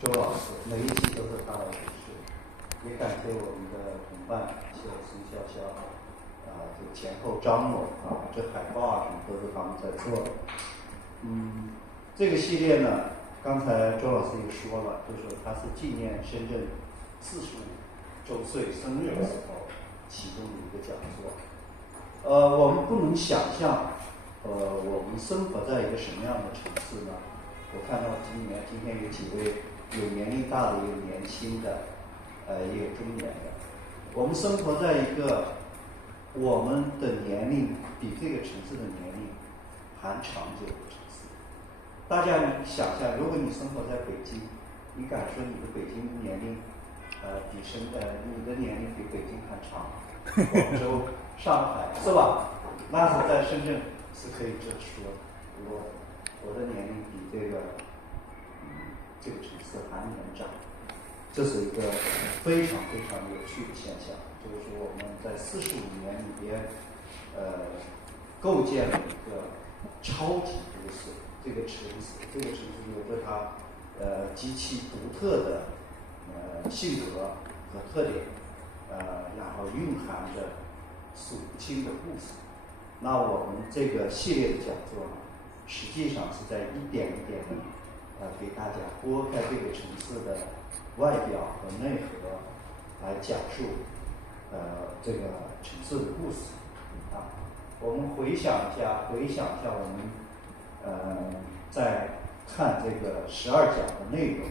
周老师，每一期都是他来主持，也感谢我们的同伴像孙潇潇这前后张罗这海报什么都是他们在做。这个系列呢，刚才周老师也说了，就是它是纪念深圳45周岁生日的时候其中的一个讲座。我们不能想象，我们生活在一个什么样的城市呢？我看到今天有几位有年龄大的，也有年轻的，也有中年的。我们生活在一个我们的年龄比这个城市的年龄还长久的城市。大家想象，如果你生活在北京，你敢说你的北京年龄，你的年龄比北京还长？广州、上海是吧？那是在深圳是可以这么说的。我的年龄比这个城市还年长，这是一个非常非常有趣的现象。就是说我们在45年里边，构建了一个超级都市。这个城市有着它极其独特的性格和特点，然后蕴含着数不清的故事。那我们这个系列的讲座呢，实际上是在一点一点的给大家拨开这个城市的外表和内核，来讲述这个城市的故事。我们回想一下我们在看这个12讲的内容，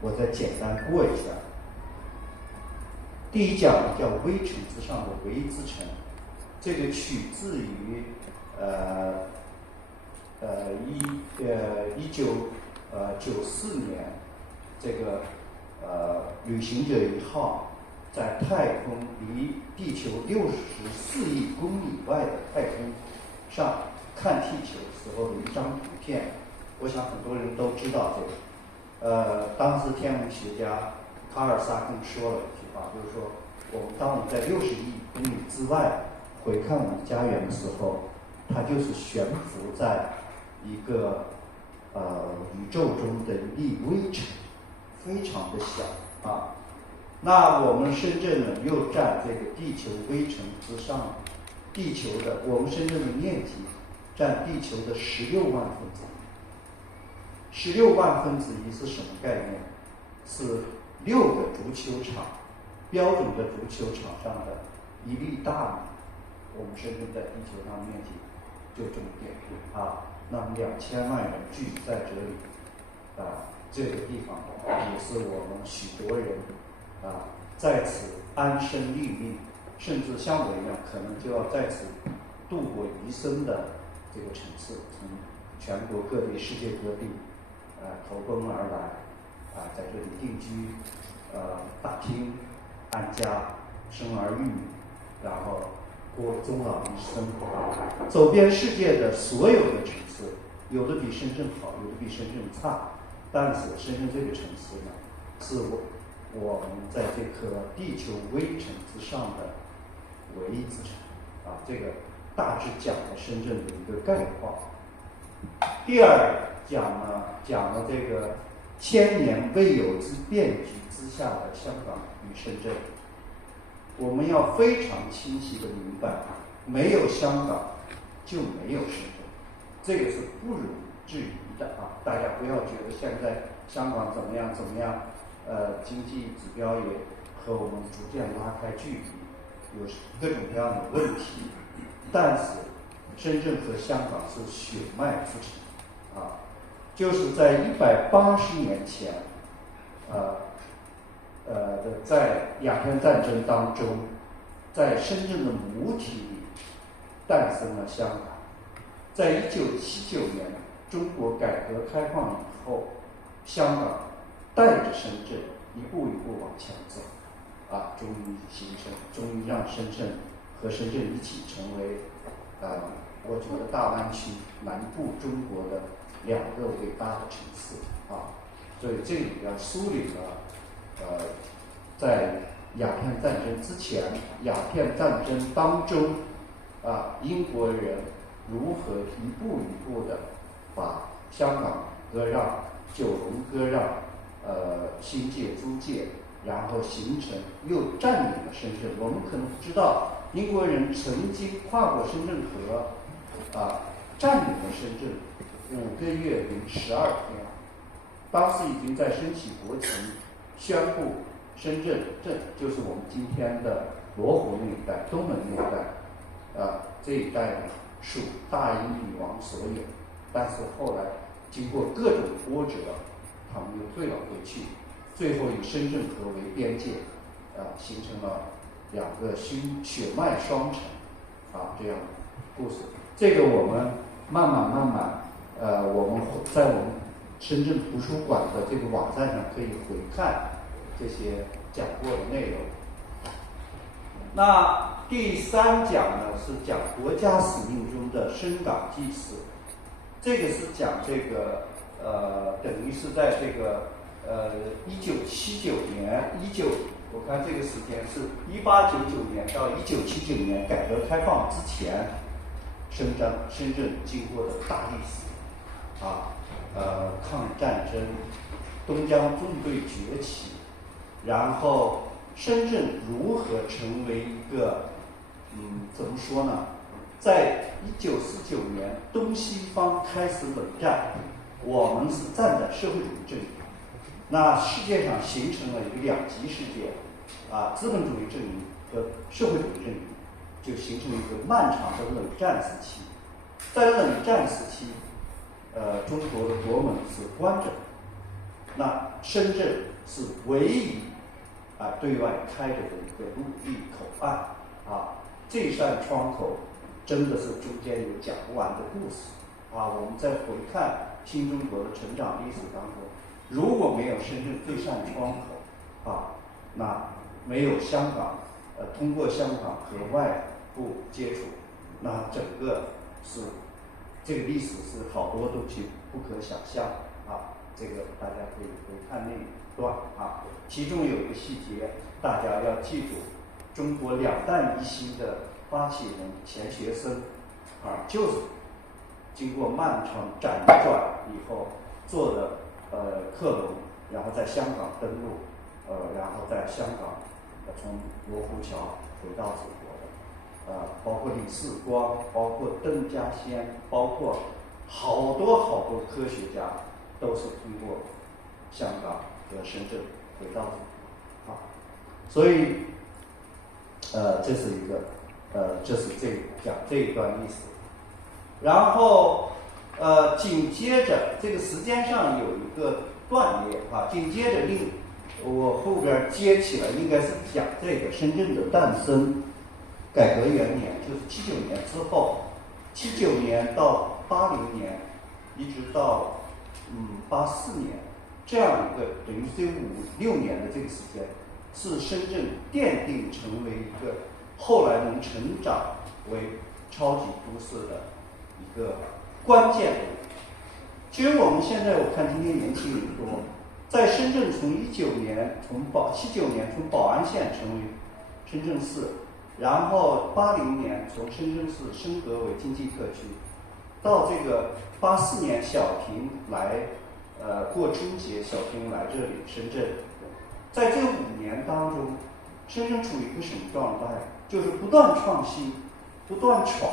我再简单过一下。第一讲叫微尘之上的唯一之城，这个取自于1994年这个旅行者1号在太空离地球64亿公里外的太空上看地球时候的一张图片。我想很多人都知道这个。当时天文学家卡尔萨根说了一句话，就是说当我们在60亿公里之外回看我们家园的时候，它就是悬浮在一个宇宙中的一粒微尘，非常的小那我们深圳呢，又占这个地球微尘之上，我们深圳的面积占地球的16万分之一。16万分之一是什么概念？是6个足球场，标准的足球场上的一粒大米。我们深圳在地球上面积就这么点那么2000万人聚集在这里这个地方也是我们许多人在此安身立命，甚至像我一样可能就要在此度过余生的这个城市，从全国各地、世界各地投奔而来在这里定居，打拼、安家、生儿育女，然后过终老一生走遍世界的所有的城市，有的比深圳好，有的比深圳差，但是深圳这个城市呢，是我们在这颗地球微尘之上的唯一之城这个大致讲了深圳的一个概况。第二讲呢，讲了这个千年未有之变局之下的香港与深圳。我们要非常清晰的明白，没有香港就没有深圳，这个是不容置疑的大家不要觉得现在香港怎么样，经济指标也和我们逐渐拉开距离，有各种各样的问题，但是深圳和香港是血脉之城就是在180年前在鸦片战争当中，在深圳的母体里诞生了香港。在1979年中国改革开放以后，香港带着深圳一步一步往前走终于让深圳和深圳一起成为我觉得大湾区南部中国的2个伟大的城市所以这里边梳理了在鸦片战争之前、鸦片战争当中英国人如何一步一步的把香港割让、九龙割让新界、租界，然后形成又占领了深圳。我们可能不知道，英国人曾经跨过深圳河，占领了深圳5个月零12天，当时已经在升起国旗，宣布深圳就是我们今天的罗湖那一带、东门那一带，这一带呢属大英女王所有，但是后来经过各种波折，他们又退了回去，最后以深圳河为边界，形成了2个血脉双城，这样的故事。这个我们慢慢，我们在我们深圳图书馆的这个网站上可以回看这些讲过的内容。那第3讲呢是讲国家使命中的深港祭祀，这个是讲这个等于是在这个1979年我看这个时间是1899年到1979年改革开放之前，深圳经过的大历史，抗日战争，东江纵队崛起，然后深圳如何成为一个怎么说呢？在1949年东西方开始冷战，我们是站在社会主义阵营，那世界上形成了一个2极世界，资本主义阵营和社会主义阵营，就形成了一个漫长的冷战时期。在冷战时期，中国的国门是关着的，那深圳是唯一对外开着的一个陆地口岸，这扇窗口真的是中间有讲不完的故事，我们再回看新中国的成长历史当中，如果没有深圳这扇窗口，那没有香港，通过香港和外部接触，那整个是这个历史是好多东西不可想象这个大家可以回看那一段其中有一个细节大家要记住，中国2弹一星的发起人钱学森就是经过漫长辗转以后做的克隆，然后在香港登陆，然后在香港从罗湖桥回到祖国的，包括李四光，包括邓稼先，包括好多科学家都是通过香港和深圳回到祖国所以这是一个这是讲这一段历史。然后紧接着这个时间上有一个断裂紧接着我后边接起来应该是讲这个深圳的诞生，改革元年就是79年之后，79年到80年，一直到84年，这样一个等于这5、6年的这个时间，是深圳奠定成为一个后来能成长为超级都市的一个关键人物。其实我们现在我看今天年轻人多，在深圳从79年从宝安县成为深圳市，然后80年从深圳市升格为经济特区，到这个84年小平来过春节，小平来这里深圳，在这5年当中，深圳处于一个什么状态？就是不断创新，不断闯，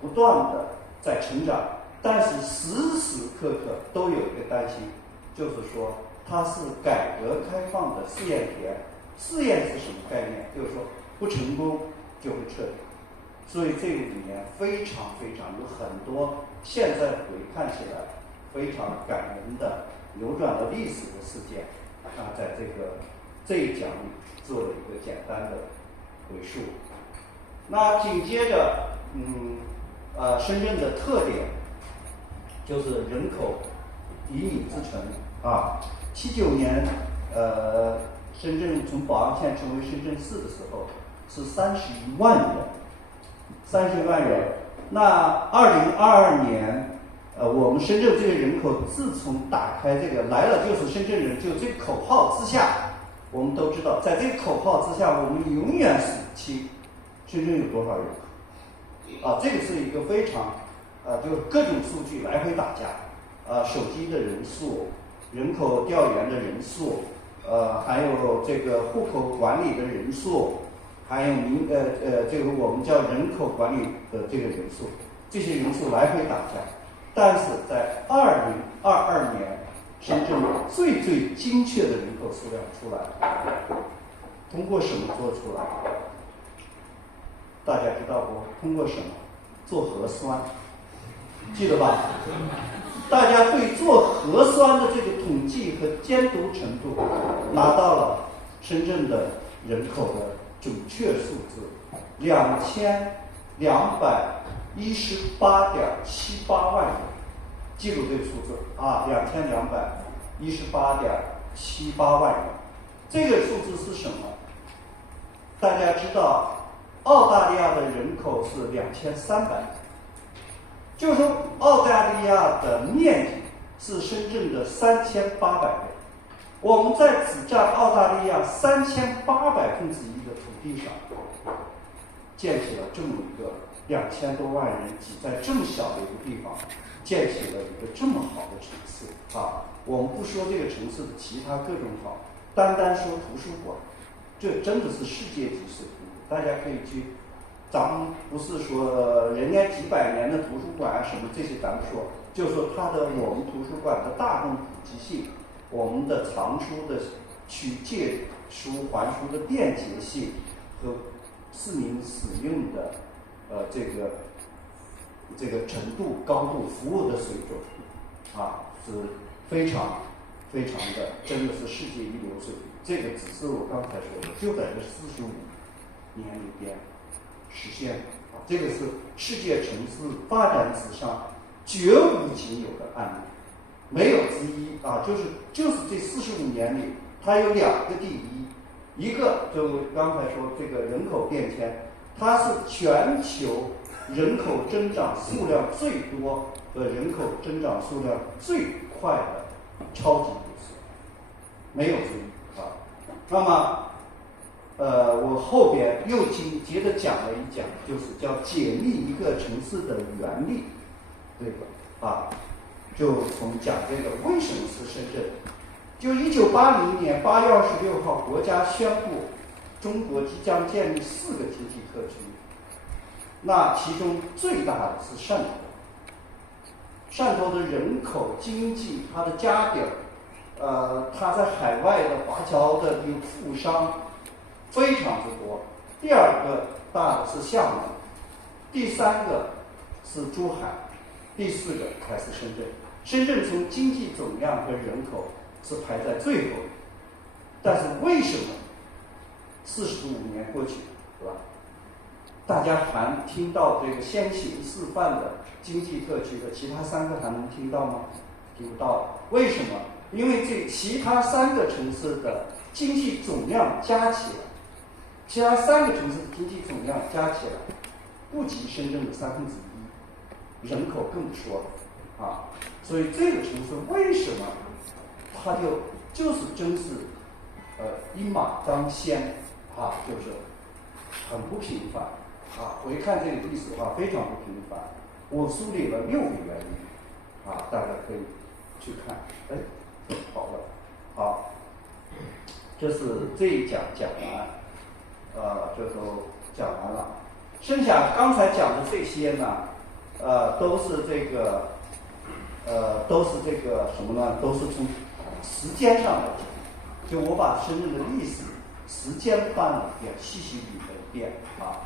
不断的在成长，但是时时刻刻都有一个担心，就是说它是改革开放的试验田。试验是什么概念？就是说不成功就会撤掉。所以这5年非常有很多现在回看起来非常感人的扭转了历史的事件在这一讲里做了一个简单的回述。那紧接着深圳的特点就是人口移民之城79年深圳从宝安县成为深圳市的时候是31万人。那2022年我们深圳这个人口自从打开这个来了就是深圳人就这个口号之下，我们都知道在这个口号之下，我们永远数不清深圳有多少人口这个是一个非常就是各种数据来回打架手机的人数人口调研的人数，还有这个户口管理的人数，还有这个我们叫人口管理的这个人数，这些人数来回打架。但是在2022年，深圳最精确的人口数量出来了，通过什么做出来？大家知道不？通过什么？做核酸，记得吧？大家对做核酸的这个统计和监督程度，拿到了深圳的人口的准确数字，2218.78万人，记住这个数字啊，2218.78万人。这个数字是什么？大家知道，澳大利亚的人口是2300人，就是说澳大利亚的面积是深圳的3800倍。我们在只占澳大利亚3800%的土地上，建起了这么一个2000多万人挤在这么小的一个地方，建起了一个这么好的城市啊！我们不说这个城市的其他各种好，单说图书馆，这真的是世界级水平。大家可以去，咱们不是说人家几百年的图书馆啊什么这些咱不说，就说我们图书馆的大众普及性，我们的藏书的去借书还书的便捷性和市民使用的这个程度、高度、服务的水准啊，是非常的，真的是世界一流水平。这个只是我刚才说的，就在这45年里边实现啊，这个是世界城市发展史上绝无仅有的案例，没有之一啊！就是这45年里，它有2个第一，一个就刚才说这个人口变迁，它是全球人口增长数量最多和人口增长数量最快的超级都市，没有之一啊。那么，我后边又紧接着讲了一讲，就是叫解密一个城市的原理，这个啊，就从讲这个为什么是深圳。就1980年8月26号，国家宣布中国即将建立4个经济特区，那其中最大的是汕头。汕头的人口、经济、它的家底它在海外的华侨的有富商非常之多。第2个大的是厦门，第3个是珠海，第4个才是深圳。深圳从经济总量和人口是排在最后的，但是为什么45年过去，对吧？大家还听到这个先行示范的经济特区的其他3个还能听到吗？听不到了。为什么？因为这其他3个城市的经济总量加起来，其他3个城市的经济总量加起来不及深圳的1/3，人口更不说了啊。所以这个城市为什么它就是真是一马当先啊，就是很不平凡啊。回看这个历史的话，非常不平凡。我梳理了6个原因啊，大家可以去看。好了，好，这是这一讲讲完，这都讲完了。剩下刚才讲的这些呢，都是这个什么呢？都是从时间上来讲，就我把深圳的历史时间翻了一遍，细细捋了一遍啊。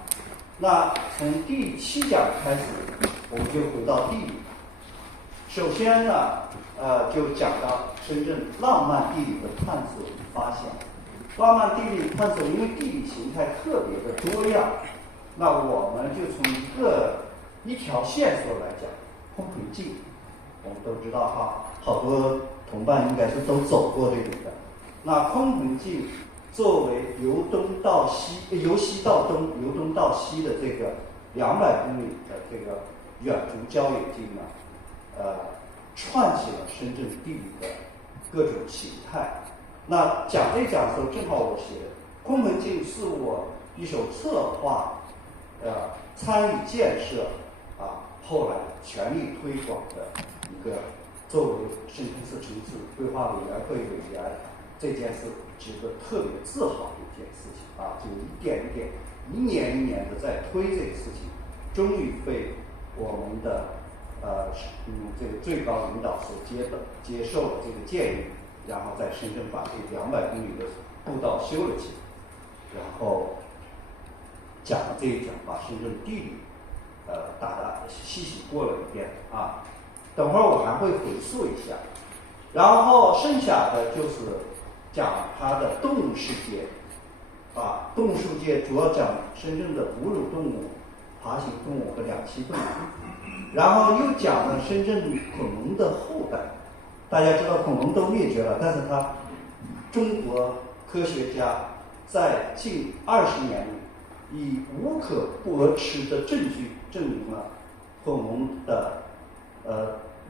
那从第7讲开始，我们就回到地理。首先呢，就讲到深圳浪漫地理的探索与发现。浪漫地理探索，因为地理形态特别的多样，那我们就从一条线索来讲，空盆径，我们都知道哈，好多同伴应该是都走过这种的。那空盆径作为由西到东、由东到西的这个200公里的这个远途郊野径呢，串起了深圳地理的各种形态。那讲这讲的时候，正好我写空盆径是我一手策划、参与建设后来全力推广的一个作为深圳市城市规划委员会委员，这件事值得特别自豪的一件事情啊！就一点一点、一年一年的在推这个事情，终于被我们的这个最高领导所接受了这个建议，然后在深圳把这200公里的步道修了起来，然后讲了这一讲，把深圳地理细细过了一遍啊。等会儿我还会回溯一下，然后剩下的就是讲它的动物世界啊，动物世界主要讲深圳的哺乳动物、爬行动物和两栖动物，然后又讲了深圳恐龙的后代。大家知道恐龙都灭绝了，但是中国科学家在近20年里以无可驳斥的证据证明了恐龙的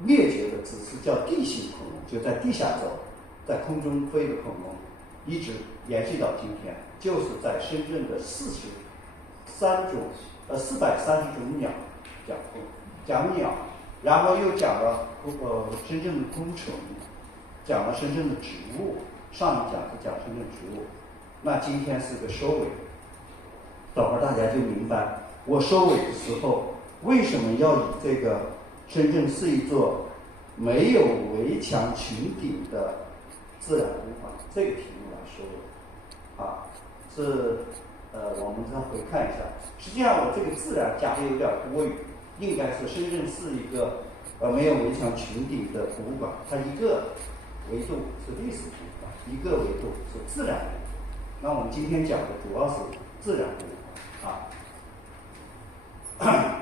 灭绝的只是叫地形恐龙，就在地下走，在空中飞的恐龙，一直延续到今天，就是在深圳的430种鸟讲鸟，然后又讲了深圳的工程，讲了深圳的植物，上一讲是讲深圳植物，那今天是个收尾，等会儿大家就明白我收尾的时候为什么要以这个深圳是一座没有围墙群顶的自然公园这个题目来说的啊，是我们再回看一下，实际上我这个自然加的有点多余，应该是深圳是一个没有围墙群顶的博物馆，它一个维度是历史博物馆，一个维度是自然博物馆。那我们今天讲的主要是自然博物馆啊。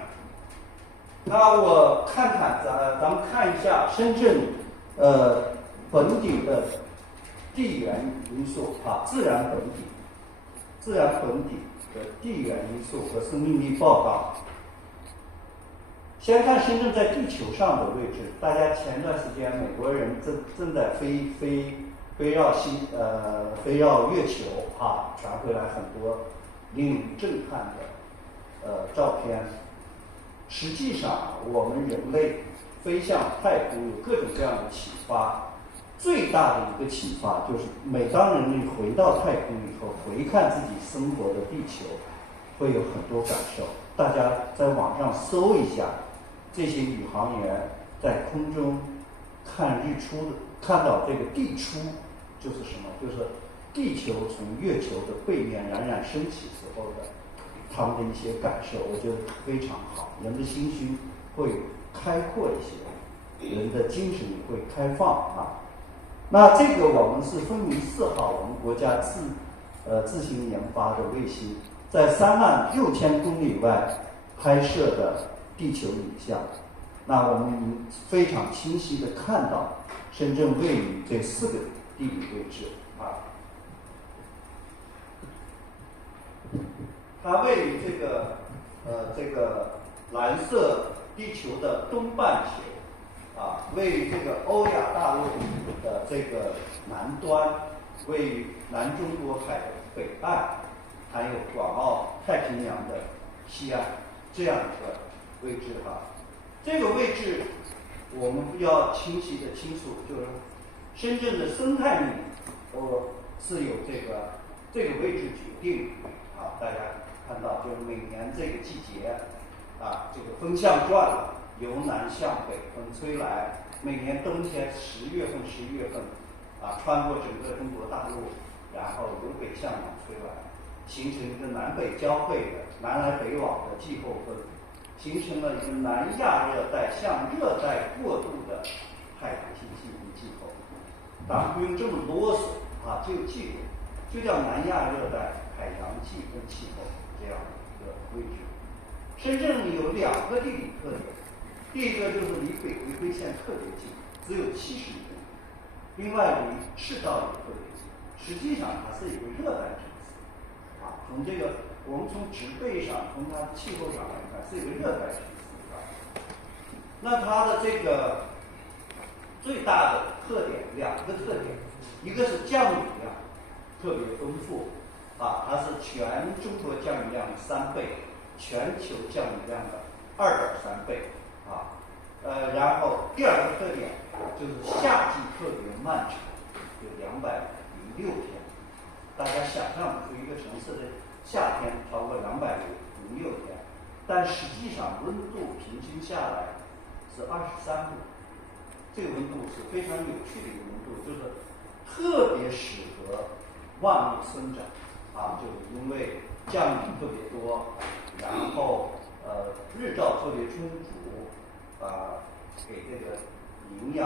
那我看看咱们看一下深圳本地的地缘因素啊，自然本地的地缘因素和生命力报告。先看深圳在地球上的位置，大家前段时间美国人正在飞绕月球啊，传回来很多令人震撼的照片。实际上，我们人类飞向太空有各种各样的启发。最大的一个启发就是，每当人类回到太空以后，回看自己生活的地球，会有很多感受。大家在网上搜一下，这些宇航员在空中看日出的，看到这个地出，就是什么？就是地球从月球的背面冉冉升起时候的他们的一些感受，我觉得非常好。人的心胸会开阔一些，人的精神也会开放啊。那这个我们是风明4号，我们国家自行研发的卫星，在36000公里外拍摄的地球影像。那我们非常清晰的看到深圳位于这4个地理位置啊。它位于这个蓝色地球的东半球啊，位于这个欧亚大陆的这个南端，位于南中国海的北岸，还有广澳太平洋的西岸，这样一个位置哈。这个位置我们要清楚，就是深圳的生态命是有这个位置决定啊。大家看到，就是每年这个季节啊，这个风向转了，由南向北风吹来，每年冬天10月份、11月份啊，穿过整个中国大陆，然后由北向南吹来，形成一个南北交汇的南来北往的季候风，形成了一个南亚热带向热带过渡的太阳系气候。当然不用这么啰嗦啊，就记住，就叫南亚热带海洋季风气候这样一个位置。深圳有2个地理特点，第一个就是离北回归线特别近，只有70公里，另外离赤道也特别近，实际上它是一个热带城市啊。从这个我们从植被上，从它气候上来看，是一个热带城市啊。那它的这个最大的特点2个特点，一个是降雨量特别丰富啊，它是全中国降雨量的3倍，全球降雨量的2.3倍啊。然后第2个特点，就是夏季特别漫长，有206天。大家想象不出一个城市的夏天超过206天，但实际上温度平均下来是23度，这个温度是非常有趣的一个温度，就是特别适合万物生长就是因为降雨特别多，然后日照特别充足给这个营养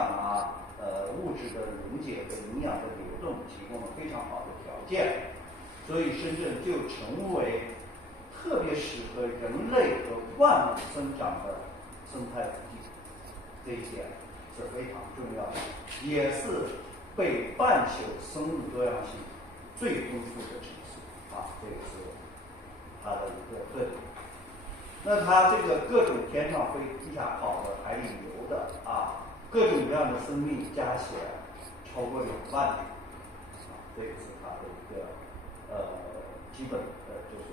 物质的溶解和营养的流动提供了非常好的条件，所以深圳就成为特别适合人类和万物生长的生态土地，这一点是非常重要的，也是北半球生物多样性最丰富的城市这个是它的一个特点。那它这个各种天上飞、地下跑的、海里游的各种各样的生命加起来超过2万种这个是它的一个基本就是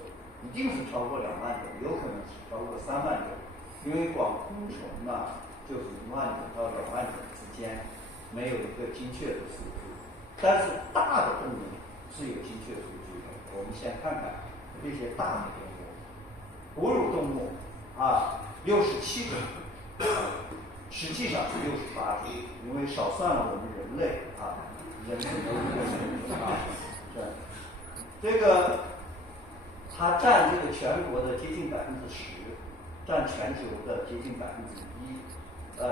一定是超过2万种，有可能是超过3万种，因为光昆虫呢就是1万种到2万种之间，没有一个精确的数据，但是大的动物是有精确数据的。我们先看看这些大的动物，哺乳动物67种，实际上是68种，因为少算了我们人类人类这个它占这个全国的接近10%，占全球的接近1%。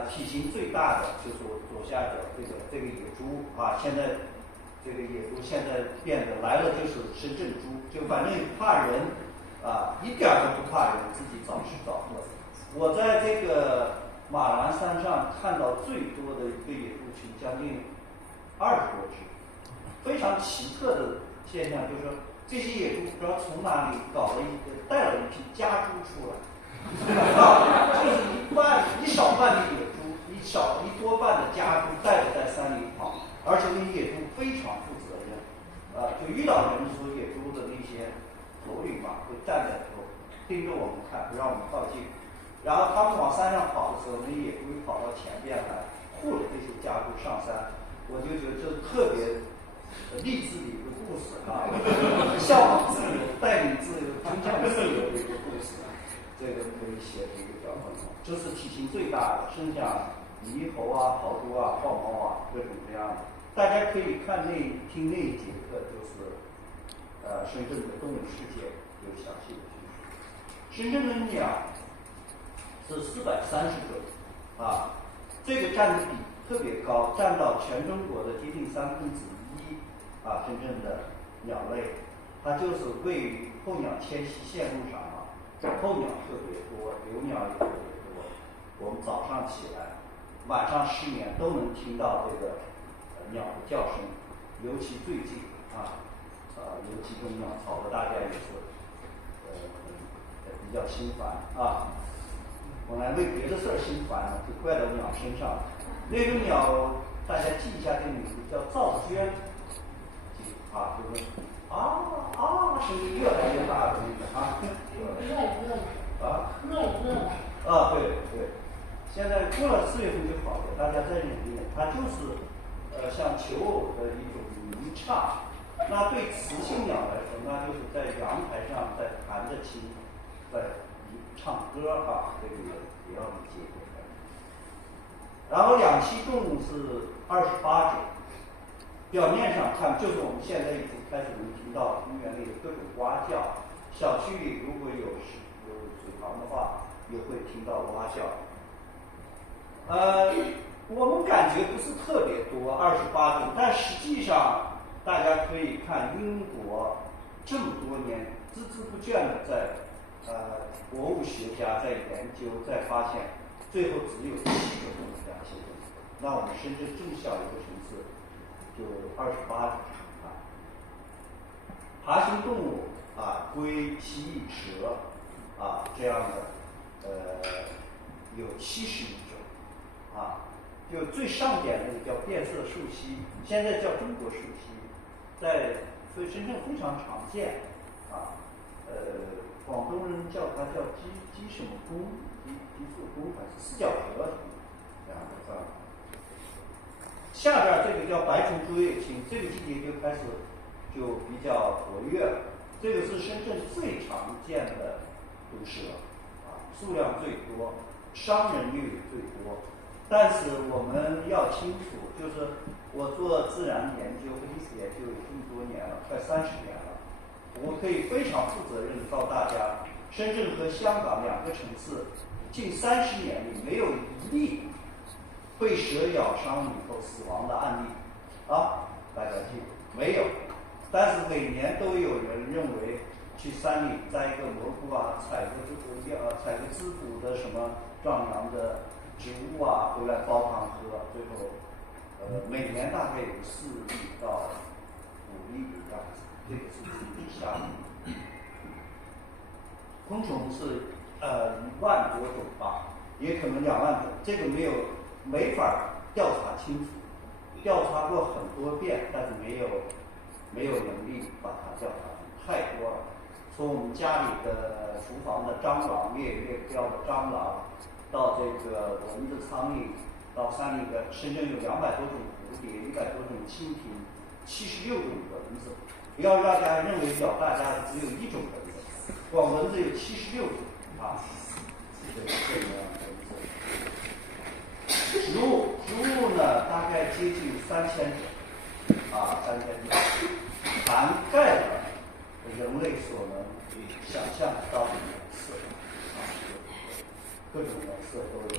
体型最大的就是我左下角这个野猪现在这个野猪现在变得来了就是深圳猪，就反正怕人一点都不怕人，自己找吃找喝。我在这个马栏山上看到最多的一个野猪群将近20多只，非常奇特的现象就是说，这些野猪不知道从哪里带了一批家猪出来，就是一少半的野猪，一多半的家猪带着在山里跑，而且那野猪非常负责任，就遇到人说野猪的那些头领会站在头盯着我们看，不让我们靠近。然后他们往山上跑的时候，那野猪跑到前边来护着这些家猪上山，我就觉得这是特别励志的一个故事向往自由、带领自由、真正自由的一个故事。这个可以写成一个小朋友，这是体型最大的，剩下猕猴豪猪豹猫各种各样的。大家可以听那一节课，就是深圳的动物世界有详细的叙述。深圳的鸟是430个这个占的比特别高，占到全中国的接近1/3真正的鸟类。它就是位于候鸟迁徙线路上候鸟特别多，留鸟也特别多。我们早上起来晚上失眠都能听到这个鸟的叫声，尤其最近有几种鸟吵得大家也是比较心烦本来为别的事儿心烦就怪到鸟身上。那种鸟大家记一下这个名字，叫噪鹃就是声音越来越大的那个对，现在过了4月份就好了，大家再努力。它就是像求偶的一种鸣唱。那对雌性鸟来说，那就是在阳台上在弹着琴，在唱歌这个也要理解。然后两栖动物是28种，表面上看就是我们现在已经开始能听到公园里的各种蛙叫，小区里如果有水塘的话，也会听到蛙叫。我们感觉不是特别多，28种，但实际上大家可以看英国这么多年孜孜不倦的在博物学家在研究，在发现，最后只有7个种两栖动物。那我们深圳这么小一个城市，就28种爬行动物龟、蜥蜴、蛇这样的有71种就最上点那个叫变色树蜥，现在叫中国树蜥，所以深圳非常常见广东人叫它叫鸡什么公，鸡腹公还是四脚蛇这样的下边这个叫白虫捉叶青，这个季节就开始就比较活跃了。这个是深圳最常见的毒蛇，数量最多，伤人率也最多。但是我们要清楚，就是我做自然研究和历史研究有这么多年了，快30年了，我可以非常负责任的告诉大家，深圳和香港2个城市近30年里没有一例被蛇咬伤以后死亡的案例，大家记住没有。但是每年都有人认为去山里摘个蘑菇采个滋补的什么壮阳的植物回来煲汤喝，最后每年大概有4例到5例的样子，这个是以下的。昆虫是1万多种吧，也可能2万种，这个没法调查清楚，调查过很多遍，但是没有能力把它调查出，太多了。从我们家里的厨房的蟑螂，灭不掉的蟑螂，到这个蚊子、苍蝇，到山里的深圳有200多种蝴蝶，100多种蜻蜓，76种蚊子。不要让大家认为大家只有1种蚊子，光蚊子有76种这个蚊子。植物呢，大概接近3000种，3000种，涵盖了人类所能想象到的颜色，各种颜色都有。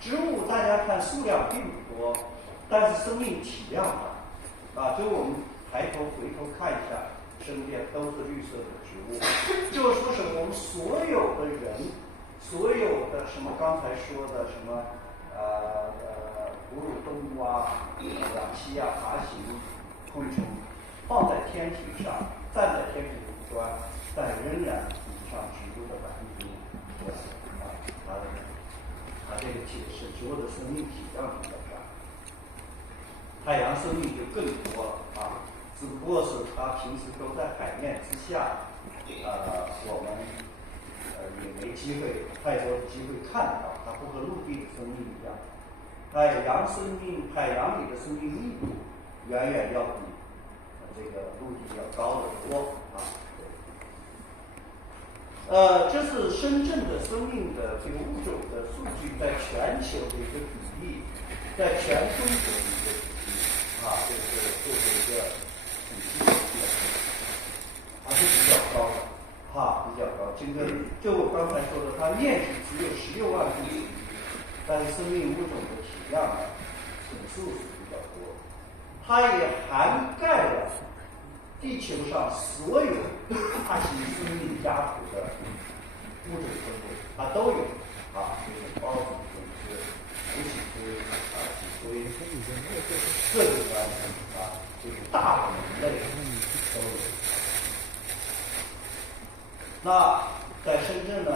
植物大家看数量并不多，但是生命体量大，就我们回头看一下，身边都是绿色的植物，就是说是我们所有的人，所有的什么刚才说的什么哺乳动物氧气爬行昆虫，放在天体上，站在天体顶端，但仍然比不上植物的5%。它这个解释植物的生命体量比较大，太阳生命就更多了只不过是它平时都在海面之下，我们也没机会太多的机会看到，它不和陆地的生命一样。海洋里的生命密度远远要比这个陆地要高得多这是深圳的生命的这个物种的数据在全球的一个比例，在全中国的一个比例这是一个统计数据还是比较高的比较高。就我刚才说的，它面积只有16万公顷，但是生命物种的体量总数是比较多，它也涵盖了地球上所有大型生命家族的物种分布，它都有就是孢子、种子、无脊椎脊椎，各种关系就是大的人类都有。那在深圳呢，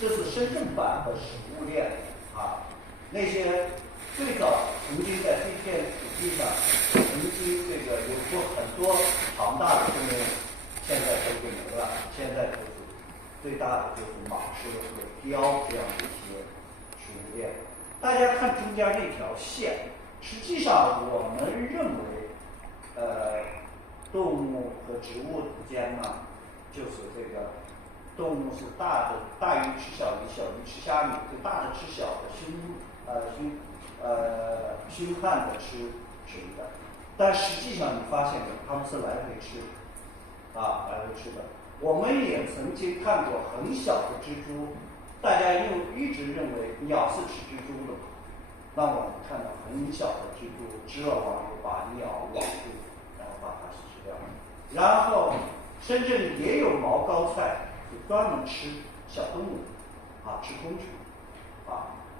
这是深圳版的食物链那些最早曾经在这片土地上曾经这个有过很多庞大的生命，现在都没了。现在就是最大的就是蟒蛇和雕这样的一些食物链。大家看中间那条线，实际上我们认为，动物和植物之间呢，就是这个动物是大鱼吃小鱼，小鱼吃虾米，就大的吃小的，凶悍的吃谁的，但实际上你发现没有，他们是来回吃的我们也曾经看过很小的蜘蛛，大家一直认为鸟是吃蜘蛛的，那我们看到很小的蜘蛛织了网以后把鸟网住，然后把它吃掉。然后深圳也有毛膏菜，是专门吃小动物吃昆虫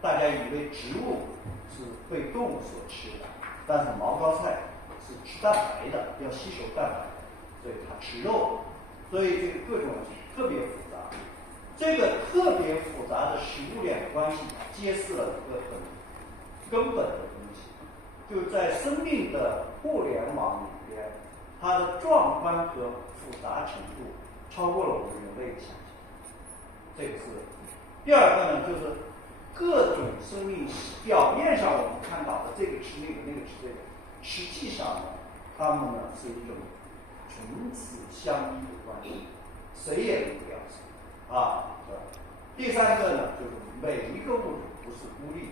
大家以为植物是被动物所吃的，但是毛膏菜是吃蛋白的，要吸收蛋白，所以它吃肉，所以这个各种特别复杂。这个特别复杂的食物链关系揭示了一个很根本的东西，就是在生命的互联网里边，它的壮观和复杂程度超过了我们人类的想象。这个是第二个呢，就是各种生命表面上我们看到的这个吃那个，那个吃这个，实际上呢，他们呢是一种唇齿相依的关系，谁也离不了谁啊，是吧？第三个呢，就是每一个物种不是孤立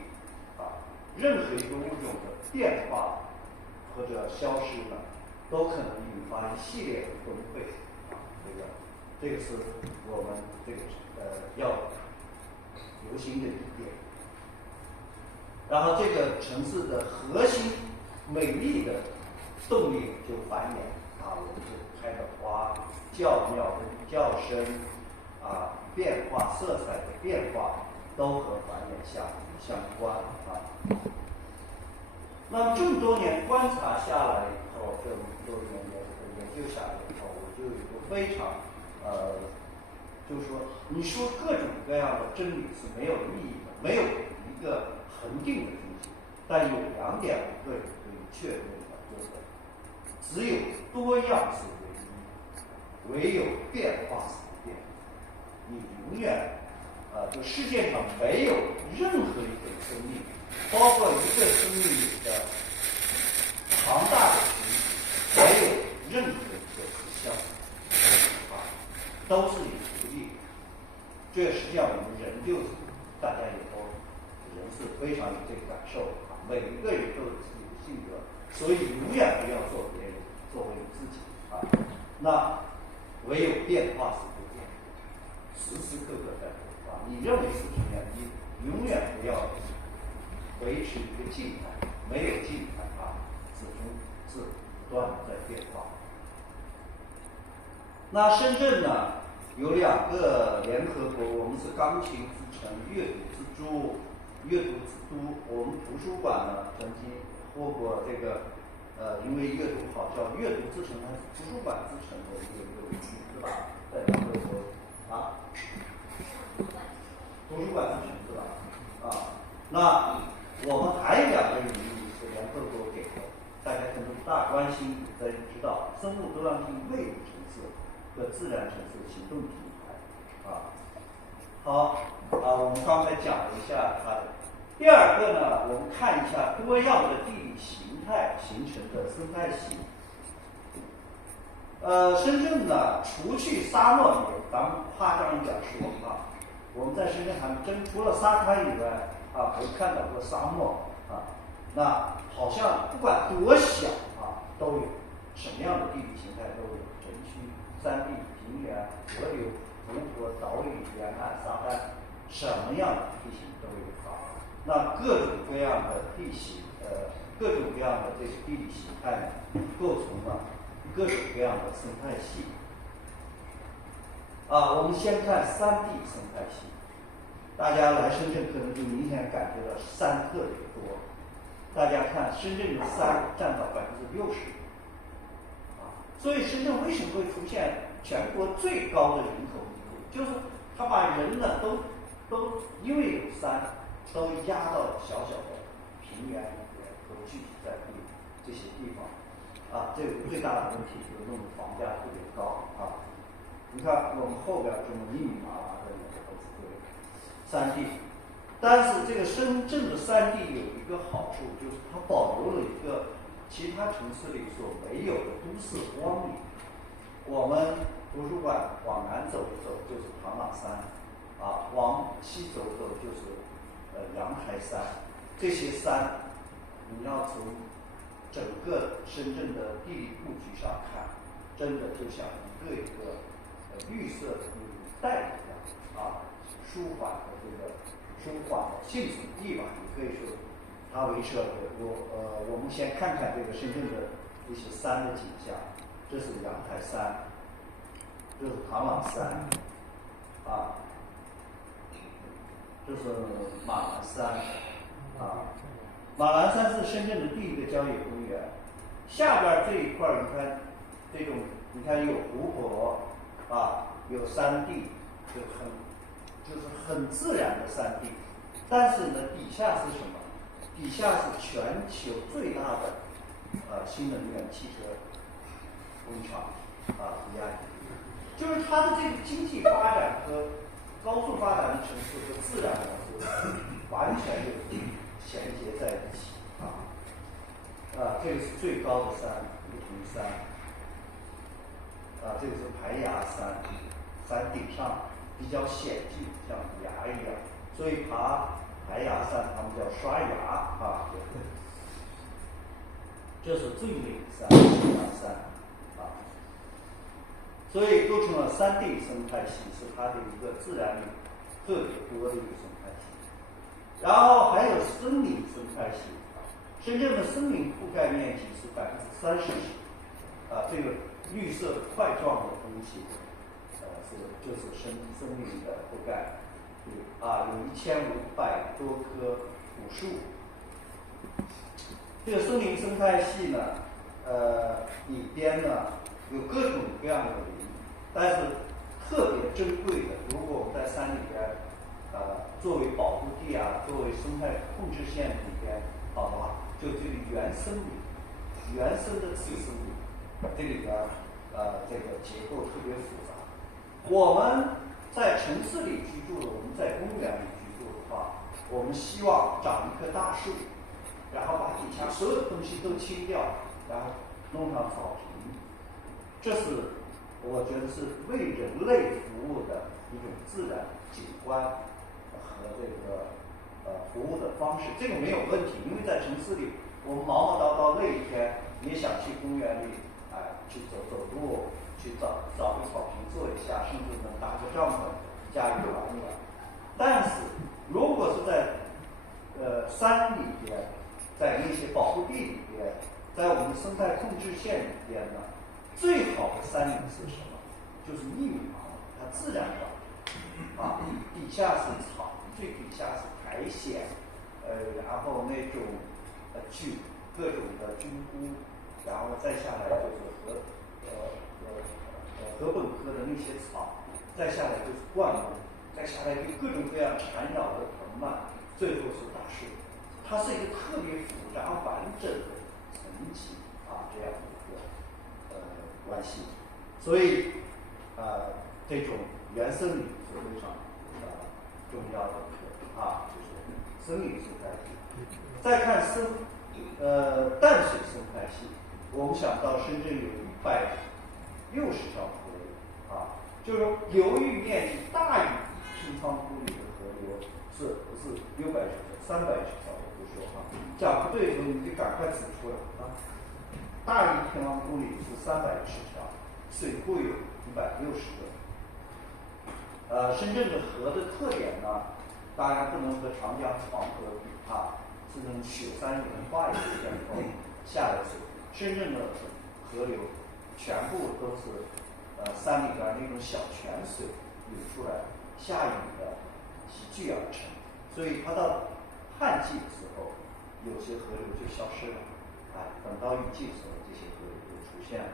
啊，任何一个物种的变化或者消失呢，都可能引发一系列的崩溃啊，这个是我们这个要留心的一点。然后这个城市的核心美丽的动力就繁衍啊，我们就开的花叫鸟的叫声啊，变化色彩的变化都和繁衍相关啊。那么这么多年观察下来以后，这么多年研究下来以后，我就有一个非常就是说，你说各种各样的真理是没有意义的，没有一个恒定的东西，但有两点我个人可以确认的，就是只有多样是唯一，唯有变化是不变。你永远就世界上没有任何一种生命，包括一个生命里的庞大的群体，没有任何一个是相同都是有独立的。这实际上我们人就是大家以后人是非常有这个感受啊，每一个人都有自己的性格，所以永远不要做别人，做为你自己啊。那唯有变化是不变，时时刻刻在变化。你认为是平面，你永远不要维持一个静态，没有静态啊，始终是不断的在变化。那深圳呢，有两个联合国，我们是钢琴之城、阅读之都、阅读之都。我们图书馆呢，曾经获过这个因为阅读好叫阅读之城还是图书馆之城的一个名字，是吧？在联合国啊，图书馆之城是吧？啊，那我们还有两个名义是联合国给的，大家可能不大关心，大家知道生物多样性卫理城市和自然城市行动平台啊。好我们刚才讲了一下它的。第二个呢，我们看一下多样的地理形态形成的生态系。深圳呢，除去沙漠里面，咱们夸张一点说啊，我们在深圳还真除了沙滩以外啊，没看到过沙漠啊。那好像不管多小啊，都有什么样的地理形态都有，城区、山地、平原、河流、湖泊、岛屿、沿岸、沙滩，什么样的地形都有啊。那各种各样的地形，各种各样的这个地理形态呢，构成了各种各样的生态系。我们先看山地生态系。大家来深圳可能就明显感觉到山特别多。大家看，深圳的山占到60%，所以深圳为什么会出现全国最高的人口密度？就是它把人呢都因为有山，都压到小小的平原里面，都聚集在这些地方啊。这个最大的问题就是弄得房价特别高啊。你看我们后边这么密密麻麻的都是这个山地，但是这个深圳的山地有一个好处，就是它保留了一个其他城市里所没有的都市光影。我们图书馆往南走一走就是唐朗山啊，往西走走就是阳台山。这些山你要从整个深圳的地理布局上看，真的就像一个一个绿色的那种带一样啊，舒缓的幸存地吧，你可以说它维持了我们先看看这个深圳的这些山的景象。这是阳台山，这是唐朗山啊，这是马栏山啊。马栏山是深圳的第一个郊野公园。下边这一块你看这种，你看有湖泊啊，有山地，就是很自然的山地。但是呢，底下是什么？底下是全球最大的新能源汽车工厂一样，就是它的这个经济发展和高速发展的城市和自然呢是完全就衔接在一起啊。这个是最高的山，梧桐山。这个是排牙山，山顶上比较险峻，像牙一样，所以爬排牙山他们叫刷牙啊。这是最美的山，排牙山啊。所以构成了山地生态系，是它的一个自然里特别多的一个生态系。然后还有森林生态系，深圳的森林覆盖面积是30%，这个绿色的块状的东西，就是森林的覆盖，有1500多棵古树。这个森林生态系呢，里边呢有各种各样的林，但是特别珍贵的，如果我们在山里边，作为保护地作为生态控制线里边，好的话，就这个原生林，原生的次生林，这里边这个结构特别复杂。我们在城市里居住的，我们在公园里居住的话，我们希望长一棵大树，然后把底下所有的东西都清掉，然后弄上草坪，这是我觉得是为人类服务的一种自然景观和这个服务的方式。这个没有问题，因为在城市里我们忙忙叨叨累一天，也想去公园里去走走路，去找个草坪坐一下，甚至能搭个帐篷家里玩一玩。但是如果是在山里边，在那些保护地里边，在我们的生态控制线里边呢，最好的山林是什么？就是密密麻麻，它自然长，底下是草，最底下是苔藓，然后那种各种的菌菇，然后再下来就是禾本科的那些草，再下来就是灌木，再下来就各种各样缠绕的藤蔓，最后是大树。它是一个特别复杂完整的层级这样的一个关系。所以这种原生林是非常重要的就是森林生态系。再看淡水生态系，我们想到深圳有160条河流就是说流域面积大于平方公里的河流是610条、310条我不说讲不对的时候你就赶快指出来大于平方公里是310条，水库有160个。深圳的河的特点呢，当然不能和长江、黄河比是那种雪山岩化一样下来水。深圳的河流全部都是山里边那种小泉水流出来，下雨的集聚而成，所以它到旱季的时候，有些河流就消失了等到雨季的时候，这些河流就出现了。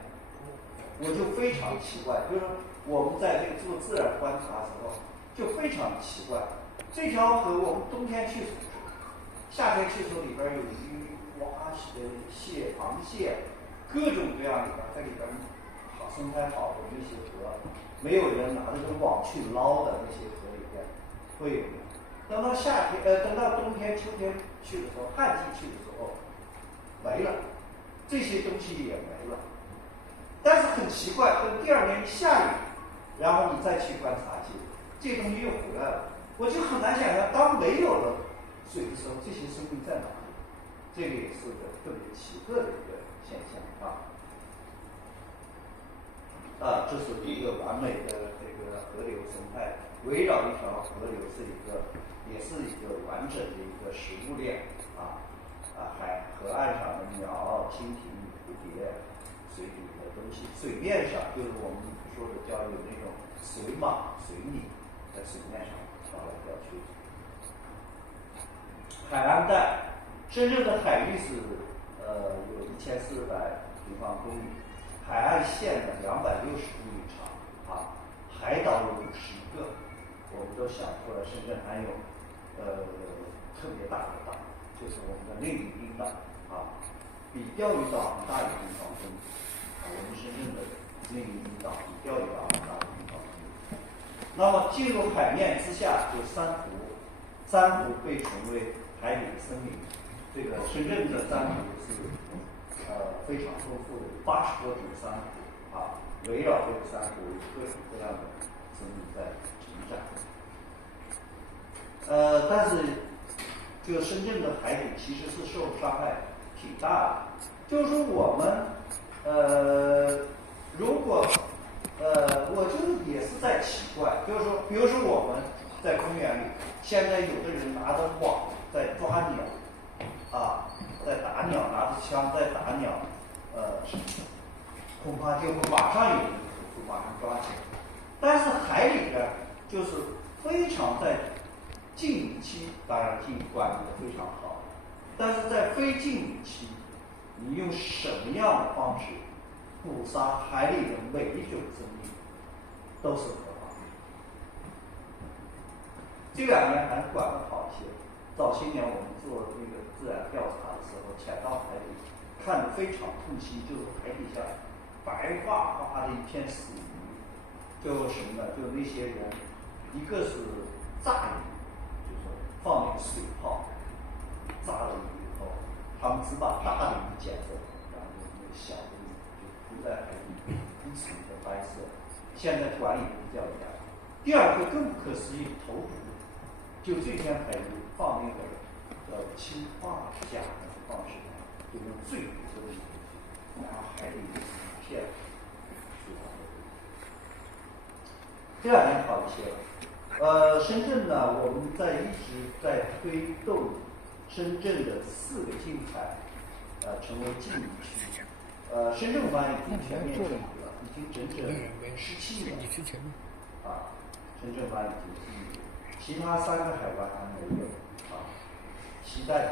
我就非常奇怪，就是说我们在这个做自然观察的时候，就非常奇怪，这条河我们冬天去的时候，夏天去的时候里边有鱼、蛙、蟹、螃蟹，各种各样里边，在里边生态好的那些河，没有人拿着个网去捞的那些河里边会有。等到等到冬天、秋天去的时候，旱季去的时候没了，这些东西也没了。但是很奇怪，等第2年下雨，然后你再去观察这些东西又回来了。我就很难想象，当没有了水的时候，这些生命在哪里？这个也是个特别奇特的一个现象这是一个完美的这个河流生态，围绕一条河流也是一个完整的一个食物链河岸上的鸟、蜻蜓、蝴蝶，水底的东西，水面上就是我们说的叫有那种水蟒、水蚁在水面上飘来飘去。海岸带，深圳的海域是有1400平方公里，海岸线呢260公里长海岛有51个，我们都想出来，深圳还有特别大的岛，就是我们的内陆滨岛比钓鱼岛大1平方公里我们深圳的内陆滨岛比钓鱼岛大1平方公里。那么进入海面之下有珊瑚，珊瑚被称为海底森林。这个深圳的珊瑚是非常丰富的80多种珊瑚啊，围绕这个珊瑚有各种各样的生物在成长。但是这个深圳的海底其实是受伤害挺大的，就是说我们如果我就是也是在奇怪，就是说，比如说我们在公园里，现在有的人拿着网在抓鸟，啊，在打鸟，拿着枪在打鸟，恐怕就会马上有人投诉，马上抓起来。但是海里边就是非常在禁渔期，当然管理的非常好，但是在非禁渔期，你用什么样的方式捕杀海里的每一种生命都是合法的。这2年还管得好一些，早些年我们做那个自然调查的时候，潜到海底看得非常痛心，就是海底下白花花的一片死鱼，就什么呢？就那些人，一个是炸鱼，就是放那个水泡，炸了鱼以后，他们只把大的鱼捡走，然后那个小的鱼就浮在海底，一层的白色。现在管理比较严。第2个更不可思议，投毒，就这片海域放那个氢化钾的方式，就用最毒的物质，然后海里一片水草。这2年好一些了。深圳呢，我们一直在推动深圳的4个近海，成为禁渔区。深圳湾已经全面禁渔了，已经整整17年。啊，深圳湾已经禁渔，其他3个海湾还没有啊，期待的。